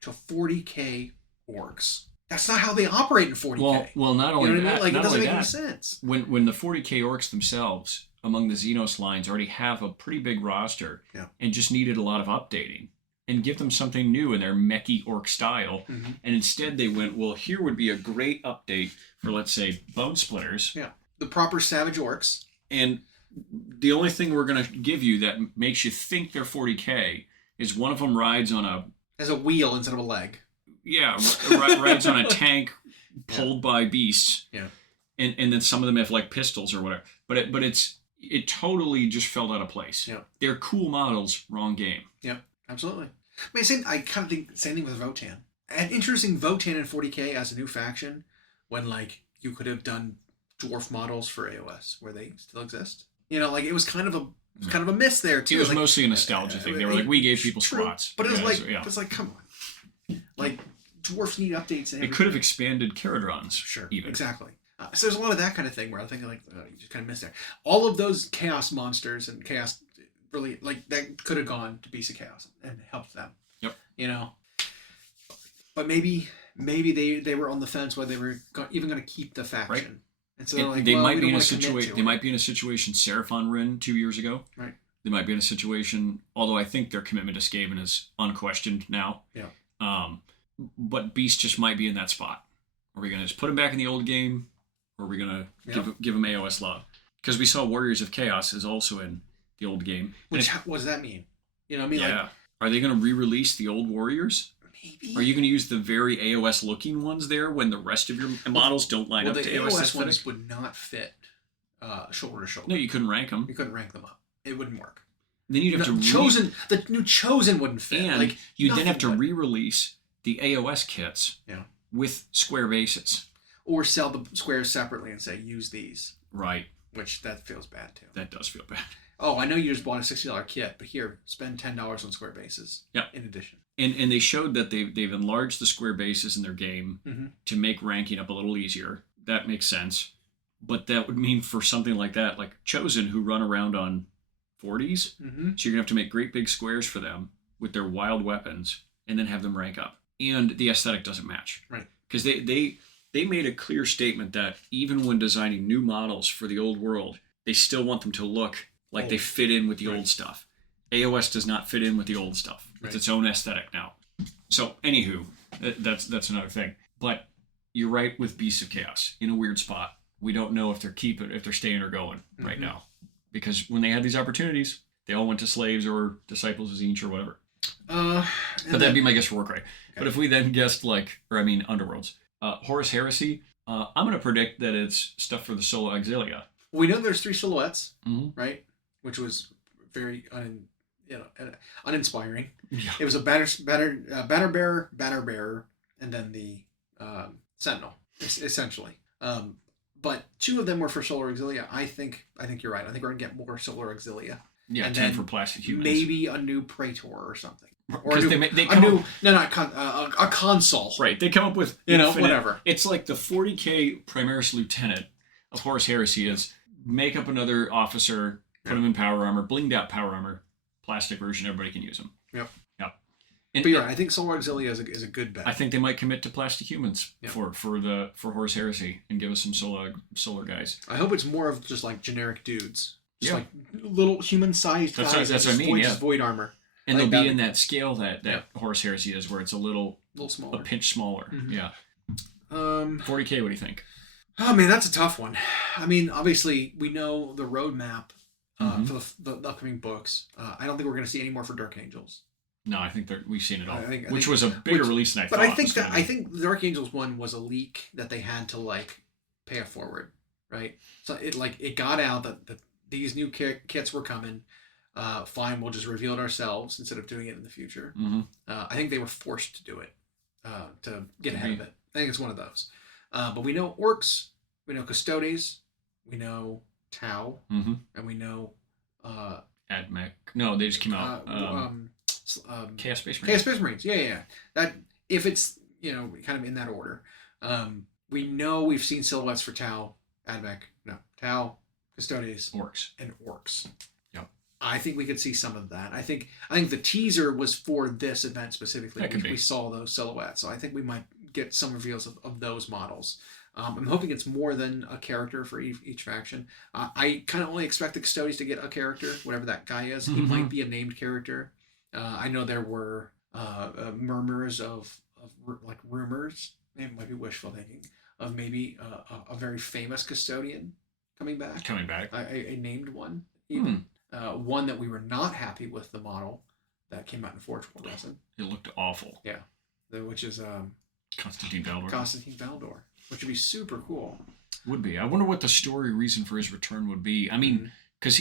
to 40k orcs? That's not how they operate in 40k. Well, not only you know what that, I mean? Like not it doesn't only make that, any sense. When the 40k orcs themselves among the Xenos lines already have a pretty big roster, and just needed a lot of updating, and give them something new in their mechy orc style, and instead they went, well, here would be a great update for, let's say, Bone Splitters. Yeah, the proper savage orcs. And the only thing we're going to give you that makes you think they're 40k is one of them rides on a... Has a wheel instead of a leg. Yeah, rides on a tank pulled by beasts. Yeah. And then some of them have like pistols or whatever. But it totally just fell out of place. Yeah. They're cool models, wrong game. Yeah, absolutely. I mean, I kind of think same thing with Votann. And interesting Votann in 40k as a new faction when like you could have done dwarf models for AOS where they still exist. You know, like it was kind of a miss there too. It was like, mostly a nostalgia thing. They were like, we gave people slots. But it was yeah, it's like, come on. Like, dwarfs need updates. And it could have expanded Caradrons. Sure, even. Exactly. So there's a lot of that kind of thing where I'm thinking like, you just kind of missed there. All of those chaos monsters and chaos, really, like, that could have gone to Beasts of Chaos and helped them. Yep. You know? But maybe they were on the fence whether they were even going to keep the faction. Right. And so they might be in a situation. They might be in a situation Seraphon were in 2 years ago. Right. They might be in a situation, although I think their commitment to Skaven is unquestioned now. Yeah. But Beast just might be in that spot. Are we going to just put him back in the old game, or are we going to give him AOS love? Because we saw Warriors of Chaos is also in the old game. What does that mean? You know what I mean? Yeah. Like, are they going to re-release the old Warriors? Maybe. Are you going to use the very AOS looking ones there when the rest of your models don't line up to AOS AOS aesthetic? ones would not fit shoulder to shoulder. No, you couldn't rank them. You couldn't rank them up. It wouldn't work. Then you'd have to the new Chosen wouldn't fit. And like, you'd then have to re-release the AOS kits with square bases. Or sell the squares separately and say, use these. Right. Which, that feels bad too. That does feel bad. Oh, I know you just bought a $60 kit, but here, spend $10 on square bases. Yeah. In addition. And they showed that they've enlarged the square bases in their game to make ranking up a little easier. That makes sense. But that would mean for something like that, like Chosen, who run around on 40s, so you're going to have to make great big squares for them with their wild weapons and then have them rank up. And the aesthetic doesn't match. Right. Because they made a clear statement that even when designing new models for the old world, they still want them to look like they fit in with the old stuff. AOS does not fit in with the old stuff. It's its own aesthetic now. So, anywho, that's another thing. But you're right with Beasts of Chaos in a weird spot. We don't know if they're staying or going right now, because when they had these opportunities, they all went to slaves or disciples of Zinch or whatever. But that'd be my guess for Warcry. Okay. But if we then guessed Underworlds, Horus Heresy, I'm going to predict that it's stuff for the Solo Exilia. We know there's 3 silhouettes, right? Which was very uninspiring. Yeah. It was a banner bearer, and then the Sentinel, essentially. But 2 of them were for Solar Exilia. I think you're right. I think we're gonna get more Solar Exilia. Yeah, and 10 for Plastic Humans. Maybe a new Praetor or something. Or a console. Right. They come up with whatever. It's like the 40k Primaris Lieutenant of Horus Heresy is make up another officer, put him in power armor, blinged out power armor, plastic version. Everybody can use them. Yep. But you're right. I think Solar Exilia is a good bet. I think they might commit to Plastic Humans for Horus Heresy and give us some solar guys. I hope it's more of just like generic dudes. Just like little human-sized guys. That's what I mean. Just void armor. And they'll be in that scale that Horus Heresy is, where it's a little smaller, a pinch smaller. Yeah. 40k. What do you think? Oh man, that's a tough one. I mean, obviously we know the roadmap for the upcoming books. I don't think we're going to see any more for Dark Angels. No, I think we've seen it all. Which was a bigger release than I thought. But I think the Dark Angels one was a leak that they had to pay it forward, right? So it got out that these new kits were coming. Fine, we'll just reveal it ourselves instead of doing it in the future. I think they were forced to do it to get ahead of it. I think it's one of those. But we know Orcs, we know Custodes, we know Tau, and we know Admech. No, they just came out. Chaos Space Marines. Chaos Space Marines. Yeah. That if it's kind of in that order. We know we've seen silhouettes for Tau, Tau, Custodes, Orcs. Yep. I think we could see some of that. I think the teaser was for this event specifically. We saw those silhouettes, so I think we might get some reveals of those models. I'm hoping it's more than a character for each faction. I kind of only expect the Custodes to get a character, whatever that guy is. He might be a named character. I know there were murmurs of rumors, maybe it might be wishful thinking, of maybe a very famous custodian coming back. A named one, even. One that we were not happy with the model that came out in Forge War lesson. It looked awful. Yeah. Which is Constantine Valdor, which would be super cool. Would be. I wonder what the story reason for his return would be. I mean, because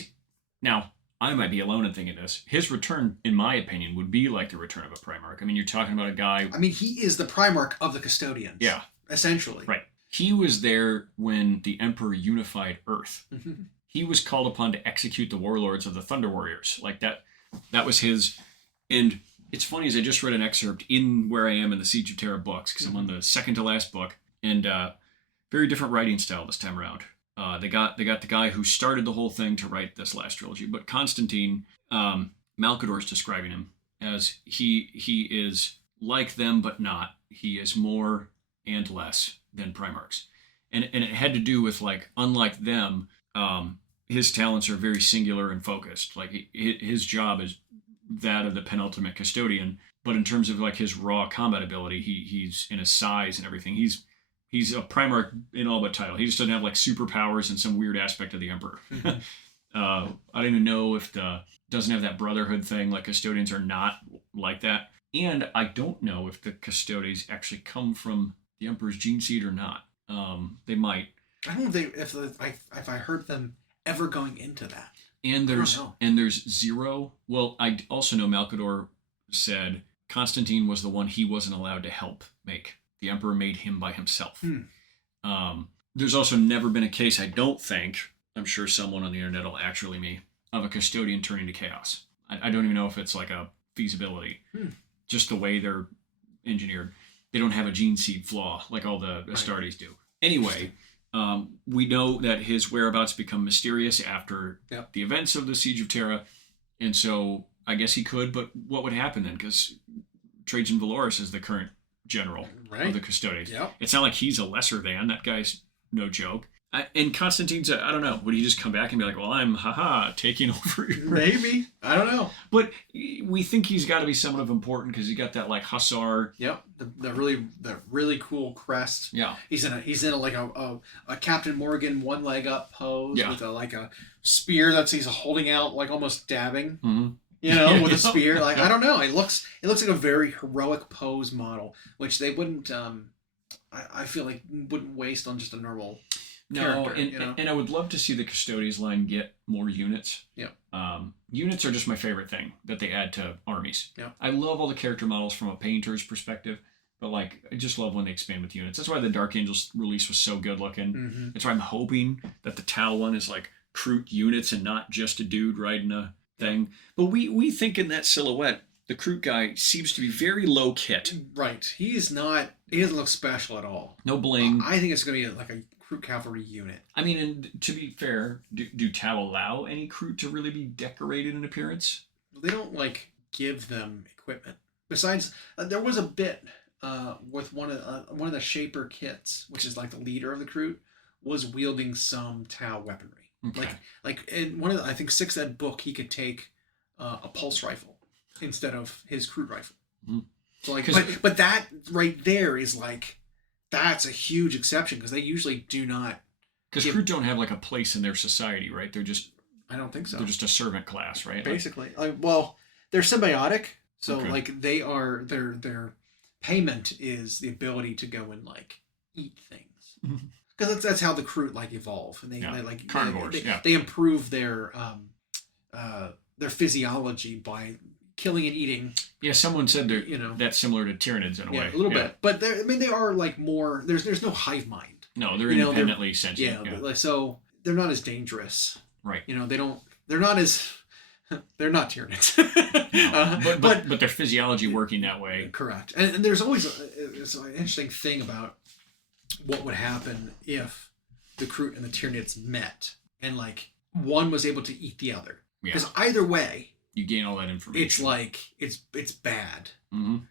now I might be alone in thinking this. His return, in my opinion, would be like the return of a Primarch. I mean, you're talking about a guy. I mean, he is the Primarch of the Custodians. Yeah. Essentially. Right. He was there when the Emperor unified Earth. he was called upon to execute the warlords of the Thunder Warriors. Like that was his. And it's funny, as I just read an excerpt in Where I Am in the Siege of Terra books, because I'm on the second to last book, and very different writing style this time around. They got the guy who started the whole thing to write this last trilogy, but Constantine, Malcador is describing him as he is like them, but not. He is more and less than Primarchs. And it had to do with, like, unlike them, his talents are very singular and focused. Like, his job is that of the penultimate custodian, but in terms of, like, his raw combat ability, he's in his size and everything. He's a Primarch in all but title. He just doesn't have, like, superpowers and some weird aspect of the Emperor. I don't even know if doesn't have that brotherhood thing. Like, custodians are not like that. And I don't know if the Custodes actually come from the Emperor's gene seed or not. They might. I don't think if I heard them ever going into that. And there's zero. Well, I also know Malcador said Constantine was the one he wasn't allowed to help make. The Emperor made him by himself. There's also never been a case, I don't think, I'm sure someone on the internet will actually me, of a custodian turning to chaos. I don't even know if it's like a feasibility. Just the way they're engineered. They don't have a gene seed flaw like all the Astartes do. Anyway, we know that his whereabouts become mysterious after the events of the Siege of Terra. And so I guess he could, but what would happen then? Because Trajan Valoris is the current general of the Custodes. It's not like he's a lesser than. That guy's no joke. And Constantine's, I don't know, would he just come back and be like, well, I'm, taking over? Maybe. I don't know. But we think he's got to be somewhat of important because he got that, like, hussar. Yep. The really cool crest. Yeah. He's in a Captain Morgan one leg up pose with a spear he's holding out, like almost dabbing. With a spear. Like, I don't know. It looks like a very heroic pose model, which they wouldn't I feel like wouldn't waste on just a normal and I would love to see the Custodes line get more units. Units are just my favorite thing that they add to armies. I love all the character models from a painter's perspective, but, like, I just love when they expand with units. That's why the Dark Angels release was so good looking. That's why I'm hoping that the Tau one is like Kroot units and not just a dude riding a thing. But we think in that silhouette, the Kroot guy seems to be very low kit. Right. He doesn't look special at all. No bling. I think it's going to be like a Kroot cavalry unit. I mean, and to be fair, do Tau allow any Kroot to really be decorated in appearance? They don't, like, give them equipment. Besides, there was a bit with one of the Shaper kits, which is like the leader of the Kroot, was wielding some Tau weaponry. Okay. Like in one of the, I think 6th ed book, he could take a pulse rifle instead of his Kroot rifle. So, like, but that right there is like, that's a huge exception because they usually do not. Because Kroot don't have, like, a place in their society, right? They're just. I don't think so. They're just a servant class, right? Basically, well, they're symbiotic, so like they are their payment is the ability to go and, like, eat things because that's how the Kroot, like, evolve and they like carnivores. They improve their physiology by killing and eating. Yeah, someone said they're that's similar to Tyranids in a way. A little bit, but they are, like, more. There's no hive mind. No, they're independently sentient. So they're not as dangerous. Right. They're not as. They're not Tyranids. but their physiology working that way. Correct. And there's always it's an interesting thing about what would happen if the Kroot and the Tyranids met and, like, one was able to eat the other. Because either way, you gain all that information. It's like it's bad,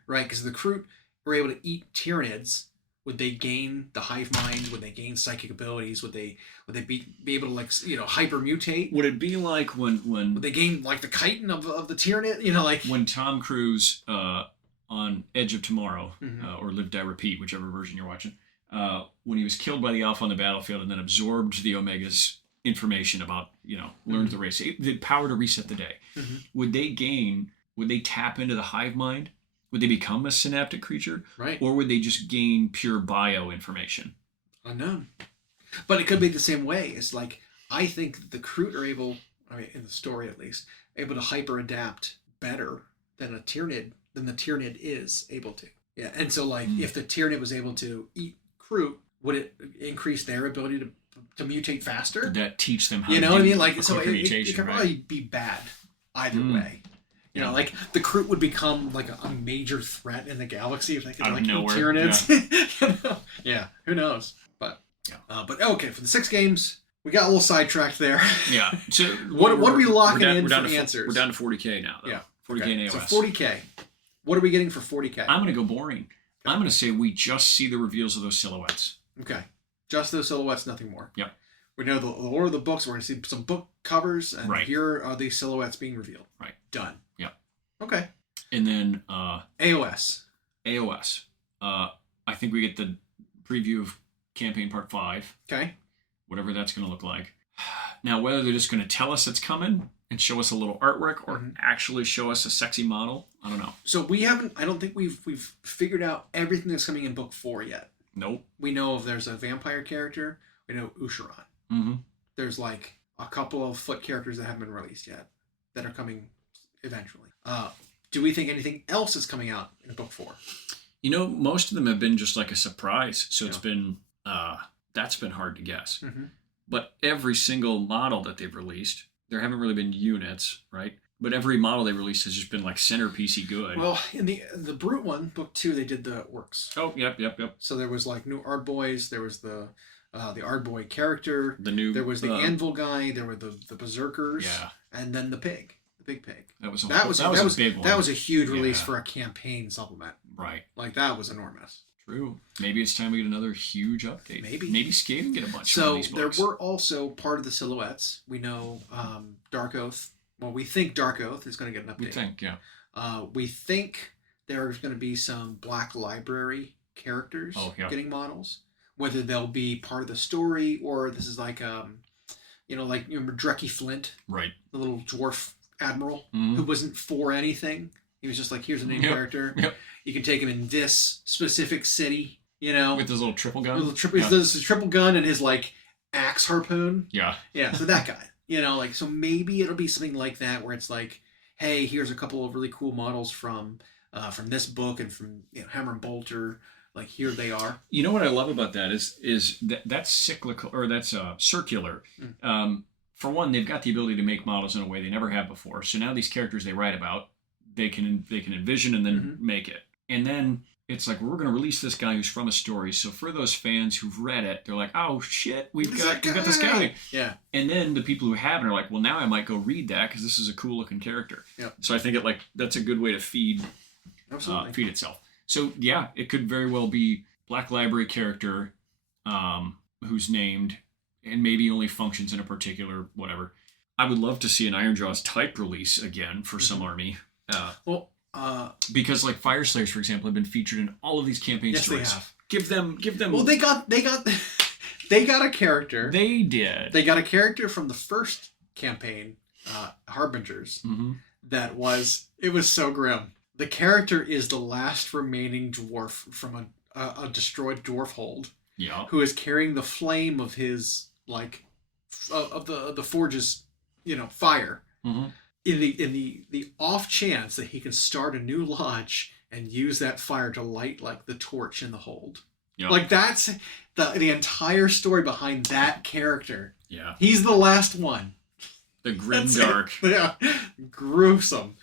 right? Because the Kroot were able to eat Tyranids. Would they gain the hive mind? Would they gain psychic abilities? Would they be able to, like, hyper mutate? Would it be like when would they gain, like, the chitin of the Tyranid? Like when Tom Cruise on Edge of Tomorrow or Live Die Repeat, whichever version you're watching, when he was killed by the Alpha on the battlefield and then absorbed the Omega's information about learned the race, the power to reset the day. Would they tap into the hive mind? Would they become a synaptic creature? Right. Or would they just gain pure bio information? Unknown. But it could be the same way. It's like, I think the Kroot are able, in the story at least, able to hyper adapt better than the Tyranid is able to. Yeah. And so, like, if the Tyranid was able to eat Kroot, would it increase their ability to mutate faster. That teach them how You to know do what I mean? Like, a so quicker it mutation, can right? probably be bad either way. You know, like the Kroot would become like a major threat in the galaxy if they could Out of like nowhere, Tyranids. You know? Yeah, who knows? But but okay, for the 6 games, we got a little sidetracked there. Yeah. So what are we locking in for to, answers? We're down to 40K now, though. Yeah, 40K okay. in AOS. So 40K. What are we getting for 40K? I'm going to go boring. Okay. I'm going to say we just see the reveals of those silhouettes. Okay, just those silhouettes, nothing more. Yep. We know the order of the books. We're going to see some book covers, and right. here are these silhouettes being revealed. Right. Done. Yep. Okay. And then AOS. I think we get the preview of campaign part 5. Okay. Whatever that's going to look like. Now, whether they're just going to tell us it's coming and show us a little artwork, or actually show us a sexy model, I don't know. So we haven't. I don't think we've figured out everything that's coming in book 4 yet. Nope. We know if there's a vampire character. We know Usharan. Mm-hmm. There's like a couple of foot characters that haven't been released yet that are coming eventually. Do we think anything else is coming out in book 4? You know, most of them have been just like a surprise, so it's been that's been hard to guess. Mm-hmm. But every single model that they've released, there haven't really been units, right? But every model they released has just been like centerpiecey good. Well, in the Brute one, book 2, they did the orcs. Oh, yep. So there was like new Ard Boys. There was the Ard Boy character. There was the Anvil guy. There were the Berserkers. Yeah. And then the pig, the big pig. That was a big one. That was a huge release for a campaign supplement. Right. Like that was enormous. True. Maybe it's time we get another huge update. Maybe Skate can get a bunch of these books. There were also part of the silhouettes. We know Dark Oath. Well, we think Dark Oath is going to get an update. We think, yeah. We think there's going to be some Black Library characters getting models. Whether they'll be part of the story or this is like, you remember Drecky Flint? Right. The little dwarf admiral who wasn't for anything. He was just like, here's a name character. Yep. You can take him in this specific city, you know. With his little triple gun. His triple gun and his, like, axe harpoon. Yeah. Yeah, so that guy. You know, like, so maybe it'll be something like that where it's like, hey, here's a couple of really cool models from this book and from Hammer and Bolter. Like, here they are. You know what I love about that is that's cyclical, or that's circular. For one, they've got the ability to make models in a way they never have before. So now these characters they write about, they can envision and then make it. And then it's like, we're going to release this guy who's from a story. So for those fans who've read it, they're like, oh shit, we've got this guy. Yeah. And then the people who haven't are like, well, now I might go read that because this is a cool looking character. Yeah. So I think that's a good way to feed itself. So yeah, it could very well be Black Library character who's named and maybe only functions in a particular whatever. I would love to see an Ironjaw's type release again for some army. Because like Fire Slayers, for example, have been featured in all of these campaign stories. They have. Give them. Well, they got a character. They did. They got a character from the first campaign, Harbingers. That was so grim. The character is the last remaining dwarf from a destroyed dwarf hold. Yeah. Who is carrying the flame of his of the forge's fire. In the off chance that he can start a new lodge and use that fire to light like the torch in the hold. Yep. Like that's the entire story behind that character. Yeah. He's the last one. The grimdark. Yeah. Gruesome.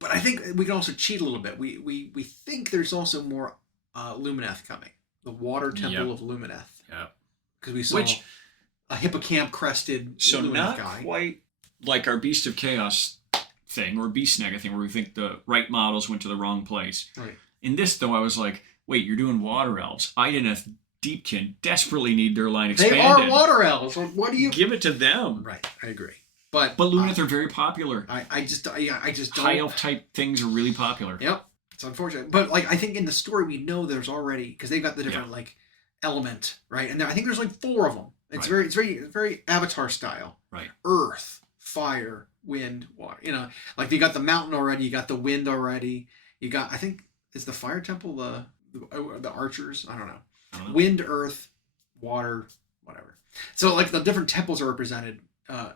But I think we can also cheat a little bit. We think there's also more Lumineth coming. The Water Temple of Lumineth. Yeah. Because we saw a hippocamp crested Lumineth not guy. Quite like our Beast of Chaos thing or Beast Snagga thing where we think the right models went to the wrong place. Right. In this though, I was like, wait, you're doing Water Elves. Ideneth Deepkin desperately need their line expanded. They are Water Elves. What do you give it to them? Right, I agree. But Lumineth are very popular. I just don't. High elf type things are really popular. Yep, it's unfortunate. But like I think in the story we know there's already because they've got the different like element, right? And I think there's like 4 of them. It's very Avatar style. Right. Earth, fire, wind, water. Like you got the mountain already. You got the wind already. You got I think is the fire temple the archers. I don't know. Wind, earth, water, whatever. So like the different temples are represented.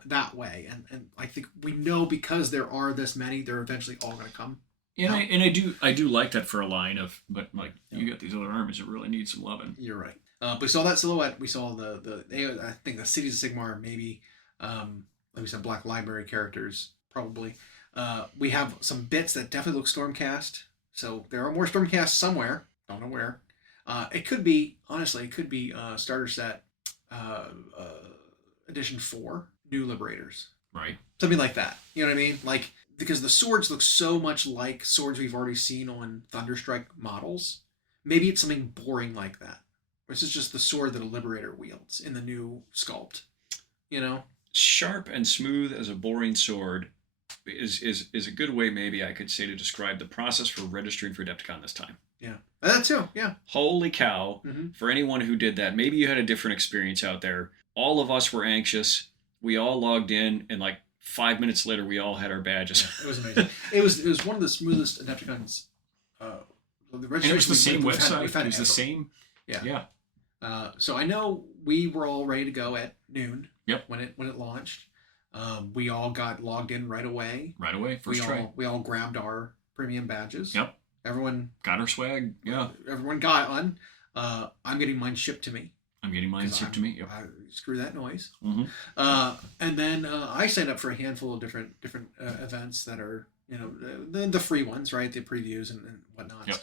That way, and I think we know because there are this many, they're eventually all going to come. And I do like that for a line of, but like you got these other armies that really need some loving. You're right. But we saw that silhouette. We saw I think the Cities of Sigmar, maybe, like we said, Black Library characters, probably. We have some bits that definitely look Stormcast. So there are more Stormcasts somewhere. Don't know where. It could be, honestly, starter set edition 4, New Liberators. Right. Something like that. You know what I mean? Like, because the swords look so much like swords we've already seen on Thunderstrike models. Maybe it's something boring like that. This is just the sword that a Liberator wields in the new sculpt. You know? Sharp and smooth as a boring sword is a good way, maybe I could say, to describe the process for registering for Adepticon this time. Yeah. That too, yeah. Holy cow. Mm-hmm. For anyone who did that, maybe you had a different experience out there. All of us were anxious. We all logged in, and like 5 minutes later, we all had our badges. Yeah, it was amazing. It was one of the smoothest Adepticons. And it was the same website. It was the same. Yeah. So I know we were all ready to go at noon. Yep. When it launched, we all got logged in right away. Right away, first try. We all grabbed our premium badges. Yep. Everyone got our swag. Yeah. Everyone got one. I'm getting mine shipped to me. I'm getting mine shipped to me. Yep. Screw that noise. Mm-hmm. And then I signed up for a handful of different events that are, you know, the free ones, right? The previews and whatnot. Yep.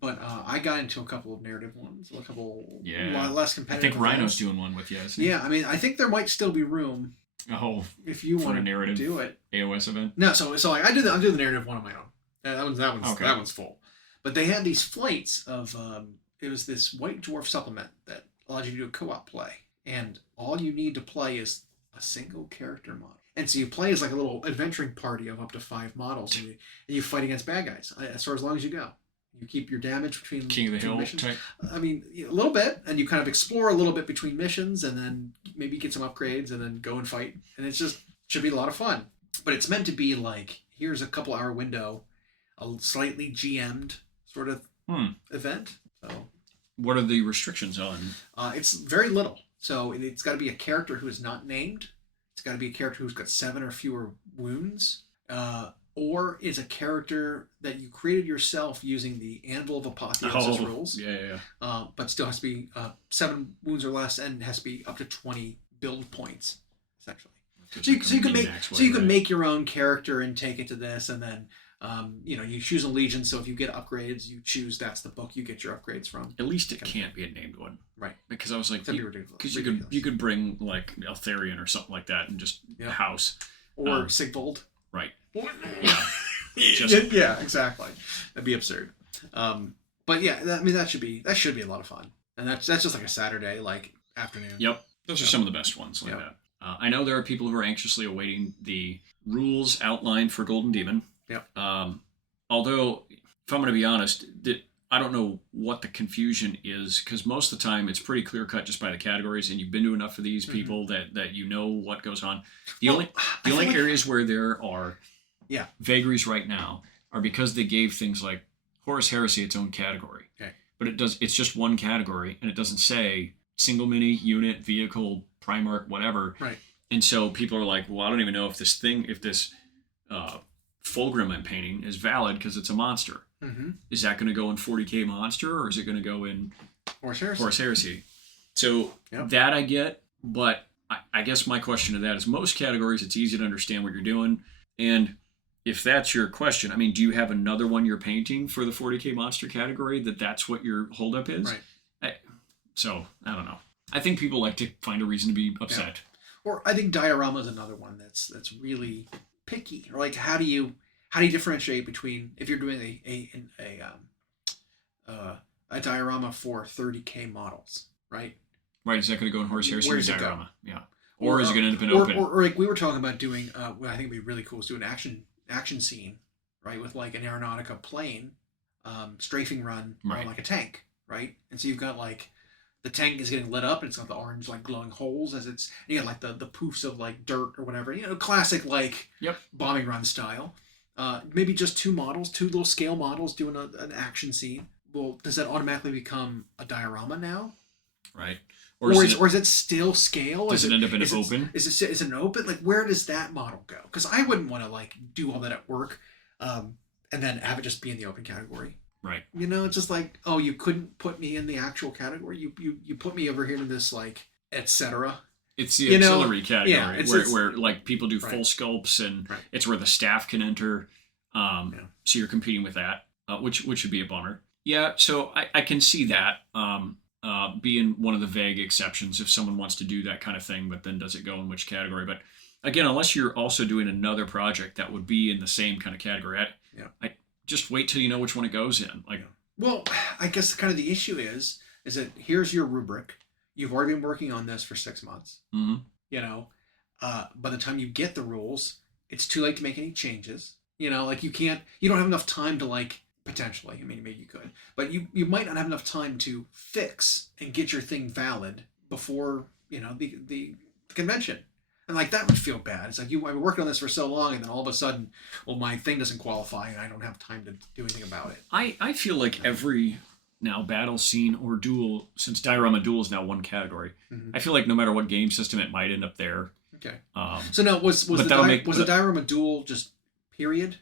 But I got into a couple of narrative ones, a lot less competitive. I think Rhino's doing one with you. Yeah, I mean, I think there might still be room. Oh, if you want a narrative to do it, AOS event. No, so like I'm doing the narrative one on my own. That one's full. But they had these flights of it was this White Dwarf supplement that allows you to do a co-op play, and all you need to play is a single character model. And so you play as like a little adventuring party of up to 5 models, and you fight against bad guys as long as you go. You keep your damage between King of the Hill missions. type. I mean, a little bit, and you kind of explore a little bit between missions, and then maybe get some upgrades, and then go and fight. And it's just should be a lot of fun. But it's meant to be like, here's a couple hour window, a slightly GM'd sort of event. So, what are the restrictions on? It's very little. So it's got to be a character who is not named. It's got to be a character who's got 7 or fewer wounds. Or is a character that you created yourself using the Anvil of Apotheosis rules. Yeah. But still has to be 7 wounds or less, and has to be up to 20 build points, essentially. So you can make your own character and take it to this, and then you choose a legion. So if you get upgrades, you choose that's the book you get your upgrades from. At least it can't be a named one, right? Because I was like, that'd be ridiculous. Because you could bring like Altharion or something like that and just house or Sigvold. Right. Yeah. Yeah, exactly. That'd be absurd. But yeah, that should be a lot of fun, and that's just like a Saturday like afternoon. Yep, those are some of the best ones like that. I know there are people who are anxiously awaiting the rules outlined for Golden Daemon. Yep. Although, if I'm going to be honest, I don't know what the confusion is, because most of the time it's pretty clear cut just by the categories, and you've been to enough of these people that you know what goes on. The only areas where there are vagaries right now are because they gave things like Horus Heresy its own category. Okay. But it's just one category, and it doesn't say single mini, unit, vehicle, Primarch, whatever. Right. And so people are like, well, I don't even know if this Fulgrim I'm painting is valid because it's a monster. Mm-hmm. Is that going to go in 40k monster, or is it going to go in Horus Heresy? So that I get, but I guess my question to that is most categories it's easy to understand what you're doing. And if that's your question, I mean, do you have another one you're painting for the 40k monster category that's what your holdup is? Right. So I don't know. I think people like to find a reason to be upset. Yeah. Or I think diorama is another one that's really picky. Or like how do you differentiate between if you're doing a diorama for 30k models, right? Right. Is that going to go in Horus Heresy or diorama? Yeah. Or is it going to end up in open? Or like we were talking about doing what I think would be really cool is do an action scene, right, with like an Aeronautica plane, strafing run on like a tank, right? And so you've got like the tank is getting lit up and it's got the orange like glowing holes as it's you got like the poofs of like dirt or whatever, classic like bombing run style. Maybe just 2 little scale models doing an action scene. Well, does that automatically become a diorama now? Right. Or is it still scale? Does it end up in an open? Is it an open? Like, where does that model go? Because I wouldn't want to like do all that at work, and then have it just be in the open category. Right. It's just like, oh, you couldn't put me in the actual category. You put me over here in this like etc. It's the auxiliary category it's where like people do right. full sculpts, and Right. it's where the staff can enter. So you're competing with that, which would be a bummer. Yeah, so I can see that being one of the vague exceptions if someone wants to do that kind of thing, but then does it go in which category? But again, unless you're also doing another project that would be in the same kind of category, I just wait till you know which one it goes in. Like, well, I guess kind of the issue is that here's your rubric. You've already been working on this for 6 months. mm-hmm. By the time you get the rules, it's too late to make any changes. Like you don't have enough time to like, potentially, I mean, maybe you could, but you might not have enough time to fix and get your thing valid before, the convention. And like, that would feel bad. It's like I've been working on this for so long, and then all of a sudden, well, my thing doesn't qualify and I don't have time to do anything about it. I feel like every now battle scene or duel, since diorama duel is now one category, I feel like no matter what game system, it might end up there. Okay. So now was the diorama duel just period?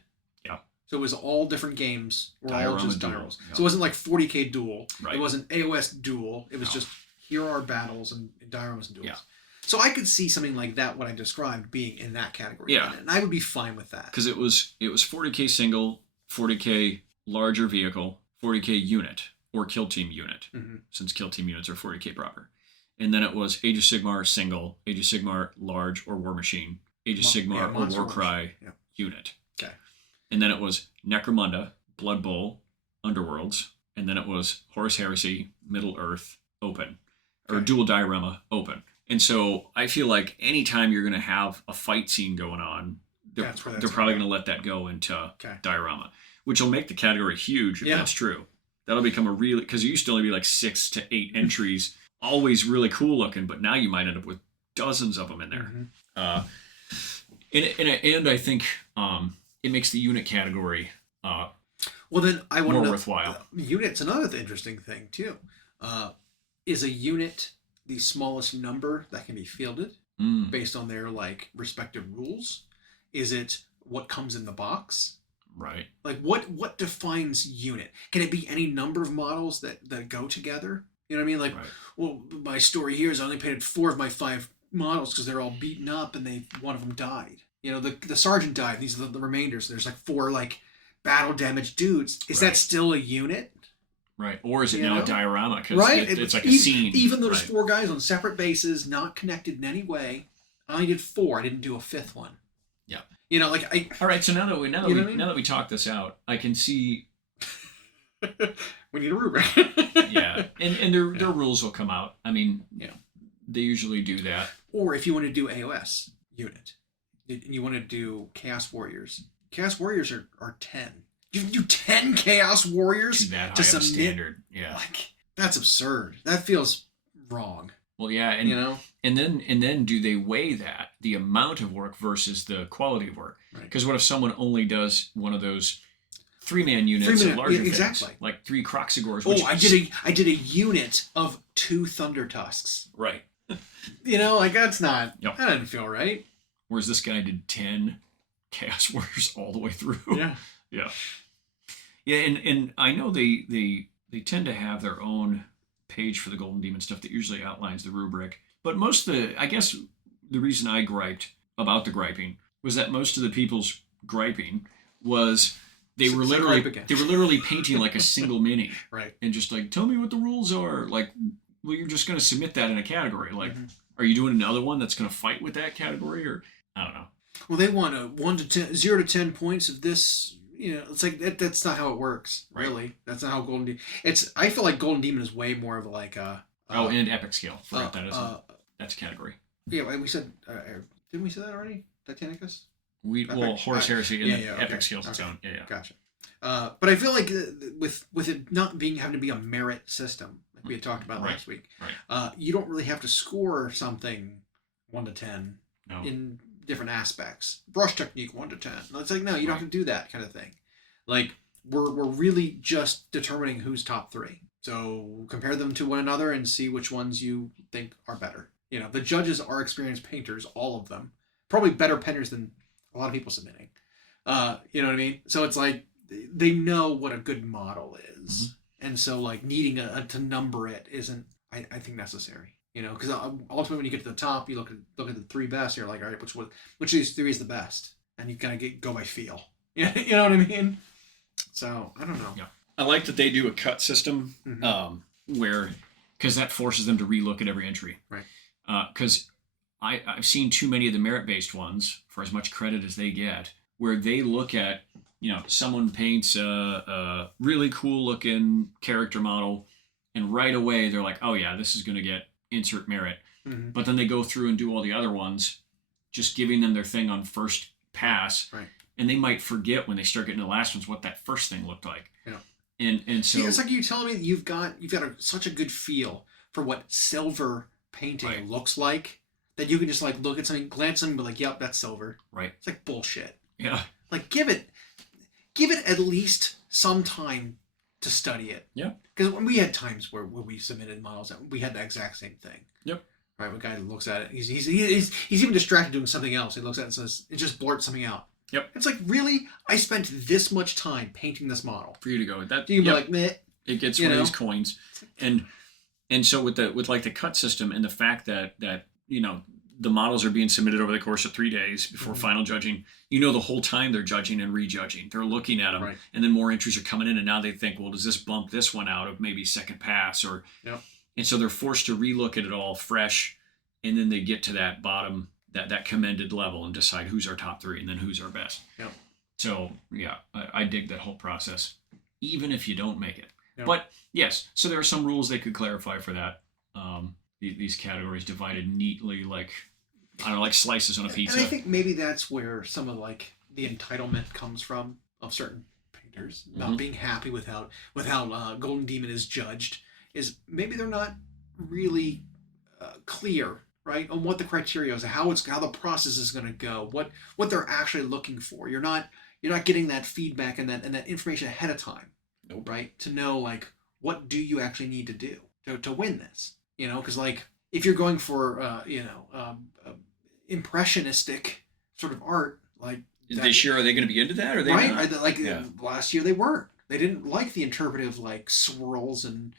Yeah. So it was all different games were all just dioramas. Yeah. So it wasn't like 40K duel. Right. It wasn't AOS duel. It was just here are battles and dioramas and duels. Yeah. So I could see something like that, what I described, being in that category. Yeah. And I would be fine with that. Because it was 40K single, 40K larger vehicle, 40K unit, or kill team unit, since kill team units are 40K proper. And then it was Age of Sigmar single, Age of Sigmar large or war machine, Age of Sigmar or Warcry unit. Okay. And then it was Necromunda, Blood Bowl, Underworlds, and then it was Horus Heresy, Middle Earth, open, or dual diorama, open. And so I feel like anytime you're going to have a fight scene going on, they're probably going to let that go into diorama, which will make the category huge if that's true. That'll become a really, because it used to only be like 6 to 8 entries, always really cool looking, but now you might end up with dozens of them in there. And I think it makes the unit category well, then I want more to know, worthwhile. Unit's another interesting thing too. Is a unit the smallest number that can be fielded based on their like respective rules? Is it what comes in the box? Right. Like what defines unit? Can it be any number of models that go together? You know what I mean? Like, well, my story here is I only painted 4 of my 5 models because they're all beaten up and one of them died. The sergeant died. These are the remainders. There's like 4 like battle damaged dudes. Is that still a unit? Right. Or is it now a diorama? Because it's like a scene. Even though there's 4 guys on separate bases, not connected in any way, I only did 4. I didn't do a 5th one. Yeah. All right. So now that we talk this out, I can see. We need a rubric. Yeah, and their rules will come out. I mean, they usually do that. Or if you want to do AOS unit, and you want to do Chaos Warriors are 10. You do 10 Chaos Warriors to submit. Standard. Yeah, like that's absurd. That feels wrong. Well, yeah, and and then do they weigh that, the amount of work versus the quality of work? Because what if someone only does one of those 3-man units of larger things, like 3 Croxigors? I did a unit of 2 Thunder Tusks. Right. Like that's not. That doesn't feel right. Whereas this guy did 10 Chaos Warriors all the way through. Yeah. And I know they tend to have their own page for the Golden Daemon stuff that usually outlines the rubric. But I guess the reason I griped about the griping was that most of the people's griping was they were literally painting like a single mini. Right. And just like, tell me what the rules are. Like, well, you're just going to submit that in a category. Like, are you doing another one that's going to fight with that category? Or, I don't know. Well, they want a 0 to 10 points of this. It's like that's not how it works. Really, right. That's not how Golden Demon. I feel like Golden Demon is way more of like a. And epic scale. Forgot that's a category. Yeah, we said. Didn't we say that already? Titanicus. Horus Heresy and epic scales its own. Yeah. Gotcha. But I feel like with it not having to be a merit system, like we had talked about last week, you don't really have to score something 1 to 10 in different aspects. Brush technique 1 to 10. It's like, no, you don't have to do that kind of thing. Like we're really just determining who's top 3. So compare them to one another and see which ones you think are better. The judges are experienced painters, all of them. Probably better painters than a lot of people submitting. You know what I mean? So it's like they know what a good model is, and so like needing to number it isn't, I think, necessary. Because ultimately when you get to the top, you look at the 3 best, and you're like, all right, which of these 3 is the best, and you kind of go by feel. You know what I mean? So I don't know. Yeah, I like that they do a cut system, where because that forces them to relook at every entry. Right. Because I've seen too many of the merit-based ones, for as much credit as they get, where they look at, someone paints a really cool-looking character model, and right away they're like, oh yeah, this is going to get insert merit. But then they go through and do all the other ones, just giving them their thing on first pass. Right. And they might forget when they start getting the last ones what that first thing looked like. Yeah. And so it's like you telling me that you've got such a good feel for what silver painting looks like, that you can just like look at something, glance at something, and be like, yep, that's silver. Right. It's like bullshit. Yeah. Like give it at least some time to study it. Yeah. Because when we had times where we submitted models, we had the exact same thing. Yep. Right. When a guy looks at it, he's even distracted doing something else. He looks at it and says, it just blurts something out. Yep. It's like, really? I spent this much time painting this model for you to go with that. You can be like, meh. It gets one of these coins, and so with like the cut system and the fact that the models are being submitted over the course of 3 days before final judging. The whole time they're judging and rejudging. They're looking at them, and then more entries are coming in, and now they think, well, does this bump this one out of maybe second pass or? Yep. And so they're forced to relook at it all fresh, and then they get to that bottom. That commended level and decide who's our top 3 and then who's our best. Yep. So yeah, I dig that whole process, even if you don't make it. Yep. But yes, so there are some rules they could clarify for that. These categories divided neatly, like slices on a pizza. And I think maybe that's where some of like the entitlement comes from of certain painters not being happy with how Golden Daemon is judged. Is maybe they're not really clear. Right, on what the criteria is, how the process is going to go, what they're actually looking for. You're not getting that feedback and that information ahead of time. Nope. Right, to know like what do you actually need to do to win this. Because like if you're going for impressionistic sort of art, like this year, are they going to be into that? Or they right? Last year they weren't. They didn't like the interpretive like swirls and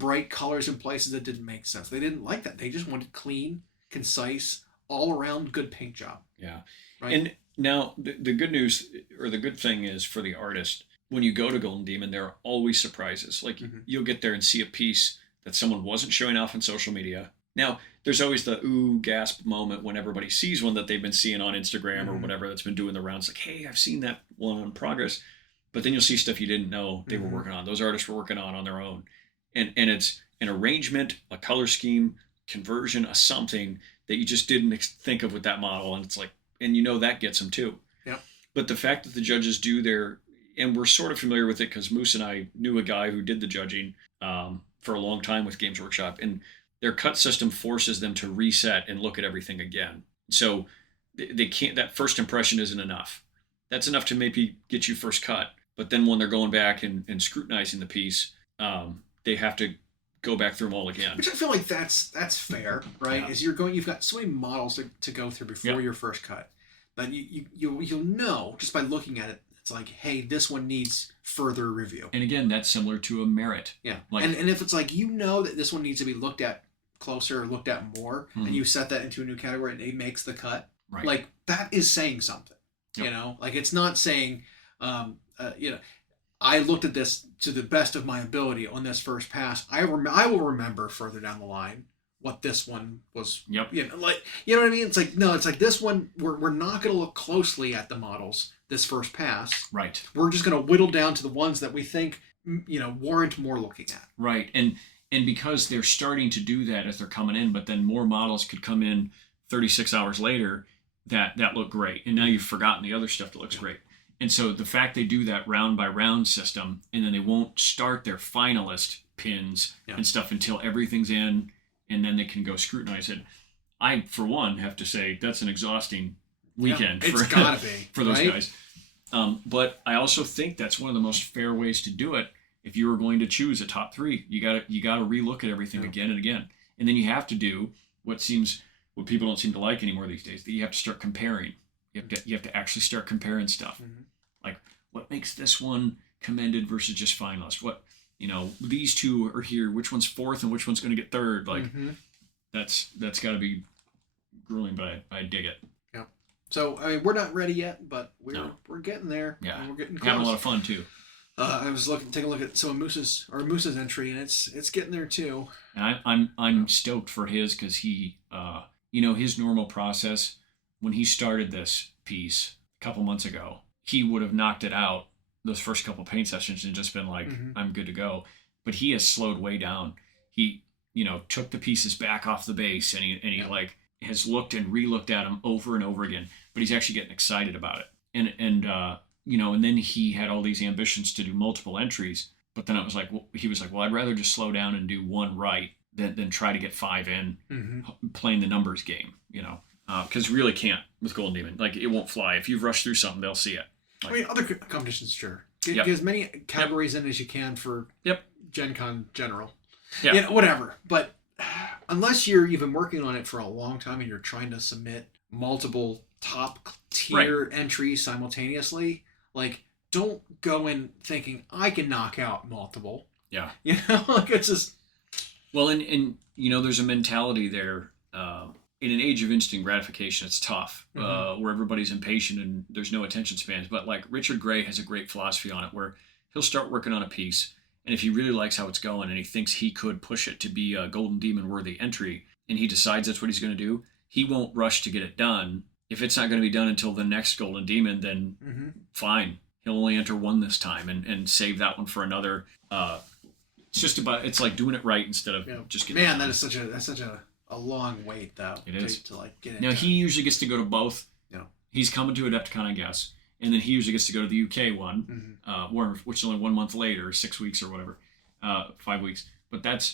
bright colors in places that didn't make sense. They didn't like that. They just wanted clean, concise, all around good paint job. Yeah. Right? And now the good news, or the good thing is for the artist, when you go to Golden Daemon, there are always surprises. Like you'll get there and see a piece that someone wasn't showing off on social media. Now, there's always the ooh gasp moment when everybody sees one that they've been seeing on Instagram or whatever that's been doing the rounds. Like, hey, I've seen that one in progress. But then you'll see stuff you didn't know they were working on. Those artists were working on their own. And it's an arrangement, a color scheme, conversion, a something that you just didn't think of with that model. And it's like, and that gets them too. Yeah. But the fact that the judges do and we're sort of familiar with it because Moose and I knew a guy who did the judging for a long time with Games Workshop, and their cut system forces them to reset and look at everything again. So they can't, that first impression isn't enough. That's enough to maybe get you first cut. But then when they're going back and scrutinizing the piece, they have to go back through them all again. Which I feel like that's fair, right? Yeah. Is you've got so many models to go through before your first cut, but you'll know just by looking at it. It's like, hey, this one needs further review. And again, that's similar to a merit. Yeah. And if it's like that this one needs to be looked at closer or looked at more, and you set that into a new category and it makes the cut, right? Like that is saying something. Yep. Like it's not saying, I looked at this to the best of my ability on this first pass. I will remember further down the line what this one was. Yep. You know what I mean? It's like, no, it's like this one, we're not going to look closely at the models this first pass. Right. We're just going to whittle down to the ones that we think, warrant more looking at. Right. And because they're starting to do that as they're coming in, but then more models could come in 36 hours later that look great. And now you've forgotten the other stuff that looks great. And so the fact they do that round by round system, and then they won't start their finalist pins and stuff until everything's in, and then they can go scrutinize it. I, for one, have to say that's an exhausting weekend for those guys. But I also think that's one of the most fair ways to do it. If you were going to choose a top 3, you got to relook at everything again and again, and then you have to do what people don't seem to like anymore these days. That you have to start comparing. You have to actually start comparing stuff. Like, what makes this one commended versus just finalist? What, these two are here. Which one's fourth and which one's going to get third? Like, that's got to be grueling, but I dig it. Yeah. So, I mean, we're not ready yet, but we're getting there. Yeah. And we're getting close. Having a lot of fun, too. I was taking a look at some of Moose's entry, and it's getting there, too. And I'm stoked for his, because he, his normal process, when he started this piece a couple months ago, he would have knocked it out those first couple paint sessions and just been like, I'm good to go. But he has slowed way down. He, took the pieces back off the base, and he like has looked and re-looked at them over and over again, but he's actually getting excited about it. And then he had all these ambitions to do multiple entries, but then he was like, well, I'd rather just slow down and do one right than try to get 5 in playing the numbers game, because you really can't with Golden Daemon. Like, it won't fly. If you've rushed through something, they'll see it. Like, I mean, other competitions, sure. Get as many categories in as you can for Gen Con general. Yeah. Whatever. But unless you're even working on it for a long time and you're trying to submit multiple top tier entries simultaneously, like, don't go in thinking I can knock out multiple. Yeah. Like, it's just... Well, and there's a mentality there. In an age of instant gratification, it's tough, where everybody's impatient and there's no attention spans. But like Richard Gray has a great philosophy on it, where he'll start working on a piece, and if he really likes how it's going and he thinks he could push it to be a Golden Daemon worthy entry, and he decides that's what he's going to do, he won't rush to get it done. If it's not going to be done until the next Golden Daemon, then fine. He'll only enter one this time and save that one for another. It's like doing it right instead of just getting it done. That's such a long wait, though. It is. To like get it now, done. he usually gets to go to both. Yeah. He's coming to Adepticon, I guess. And then he usually gets to go to the UK one, which is only 1 month later, 6 weeks or whatever, 5 weeks. But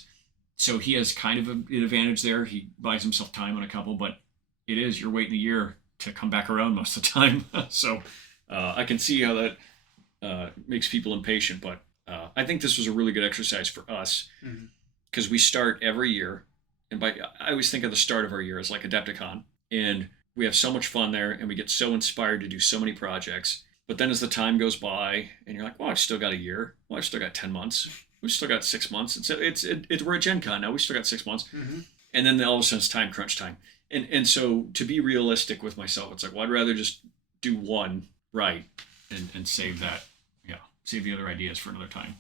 so he has kind of an advantage there. He buys himself time on a couple, but you're waiting a year to come back around most of the time. So I can see how that makes people impatient. But I think this was a really good exercise for us, because we start every year. And I always think of the start of our year as like Adepticon, and we have so much fun there, and we get so inspired to do so many projects. But then as the time goes by, and you're like, well, I've still got a year. Well, I've still got 10 months. We've still got 6 months. And so we're at Gen Con now. We still got 6 months. And then all of a sudden it's time crunch time. And so to be realistic with myself, it's like, well, I'd rather just do one right and save that. Yeah, save the other ideas for another time.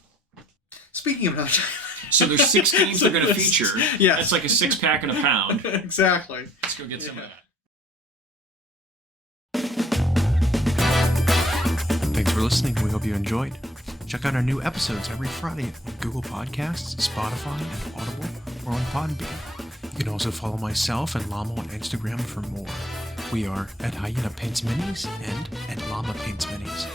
Speaking of another time. So there's 6 games they're going to feature. Yeah. It's like a 6-pack and a pound. Exactly. Let's go get some of that. Thanks for listening. We hope you enjoyed. Check out our new episodes every Friday on Google Podcasts, Spotify, and Audible, or on Podbean. You can also follow myself and Llama on Instagram for more. We are at Hyena Paints Minis and at Llama Paints Minis.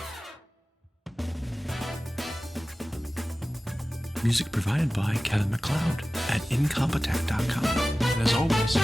Music provided by Kevin MacLeod at incompetech.com. And as always,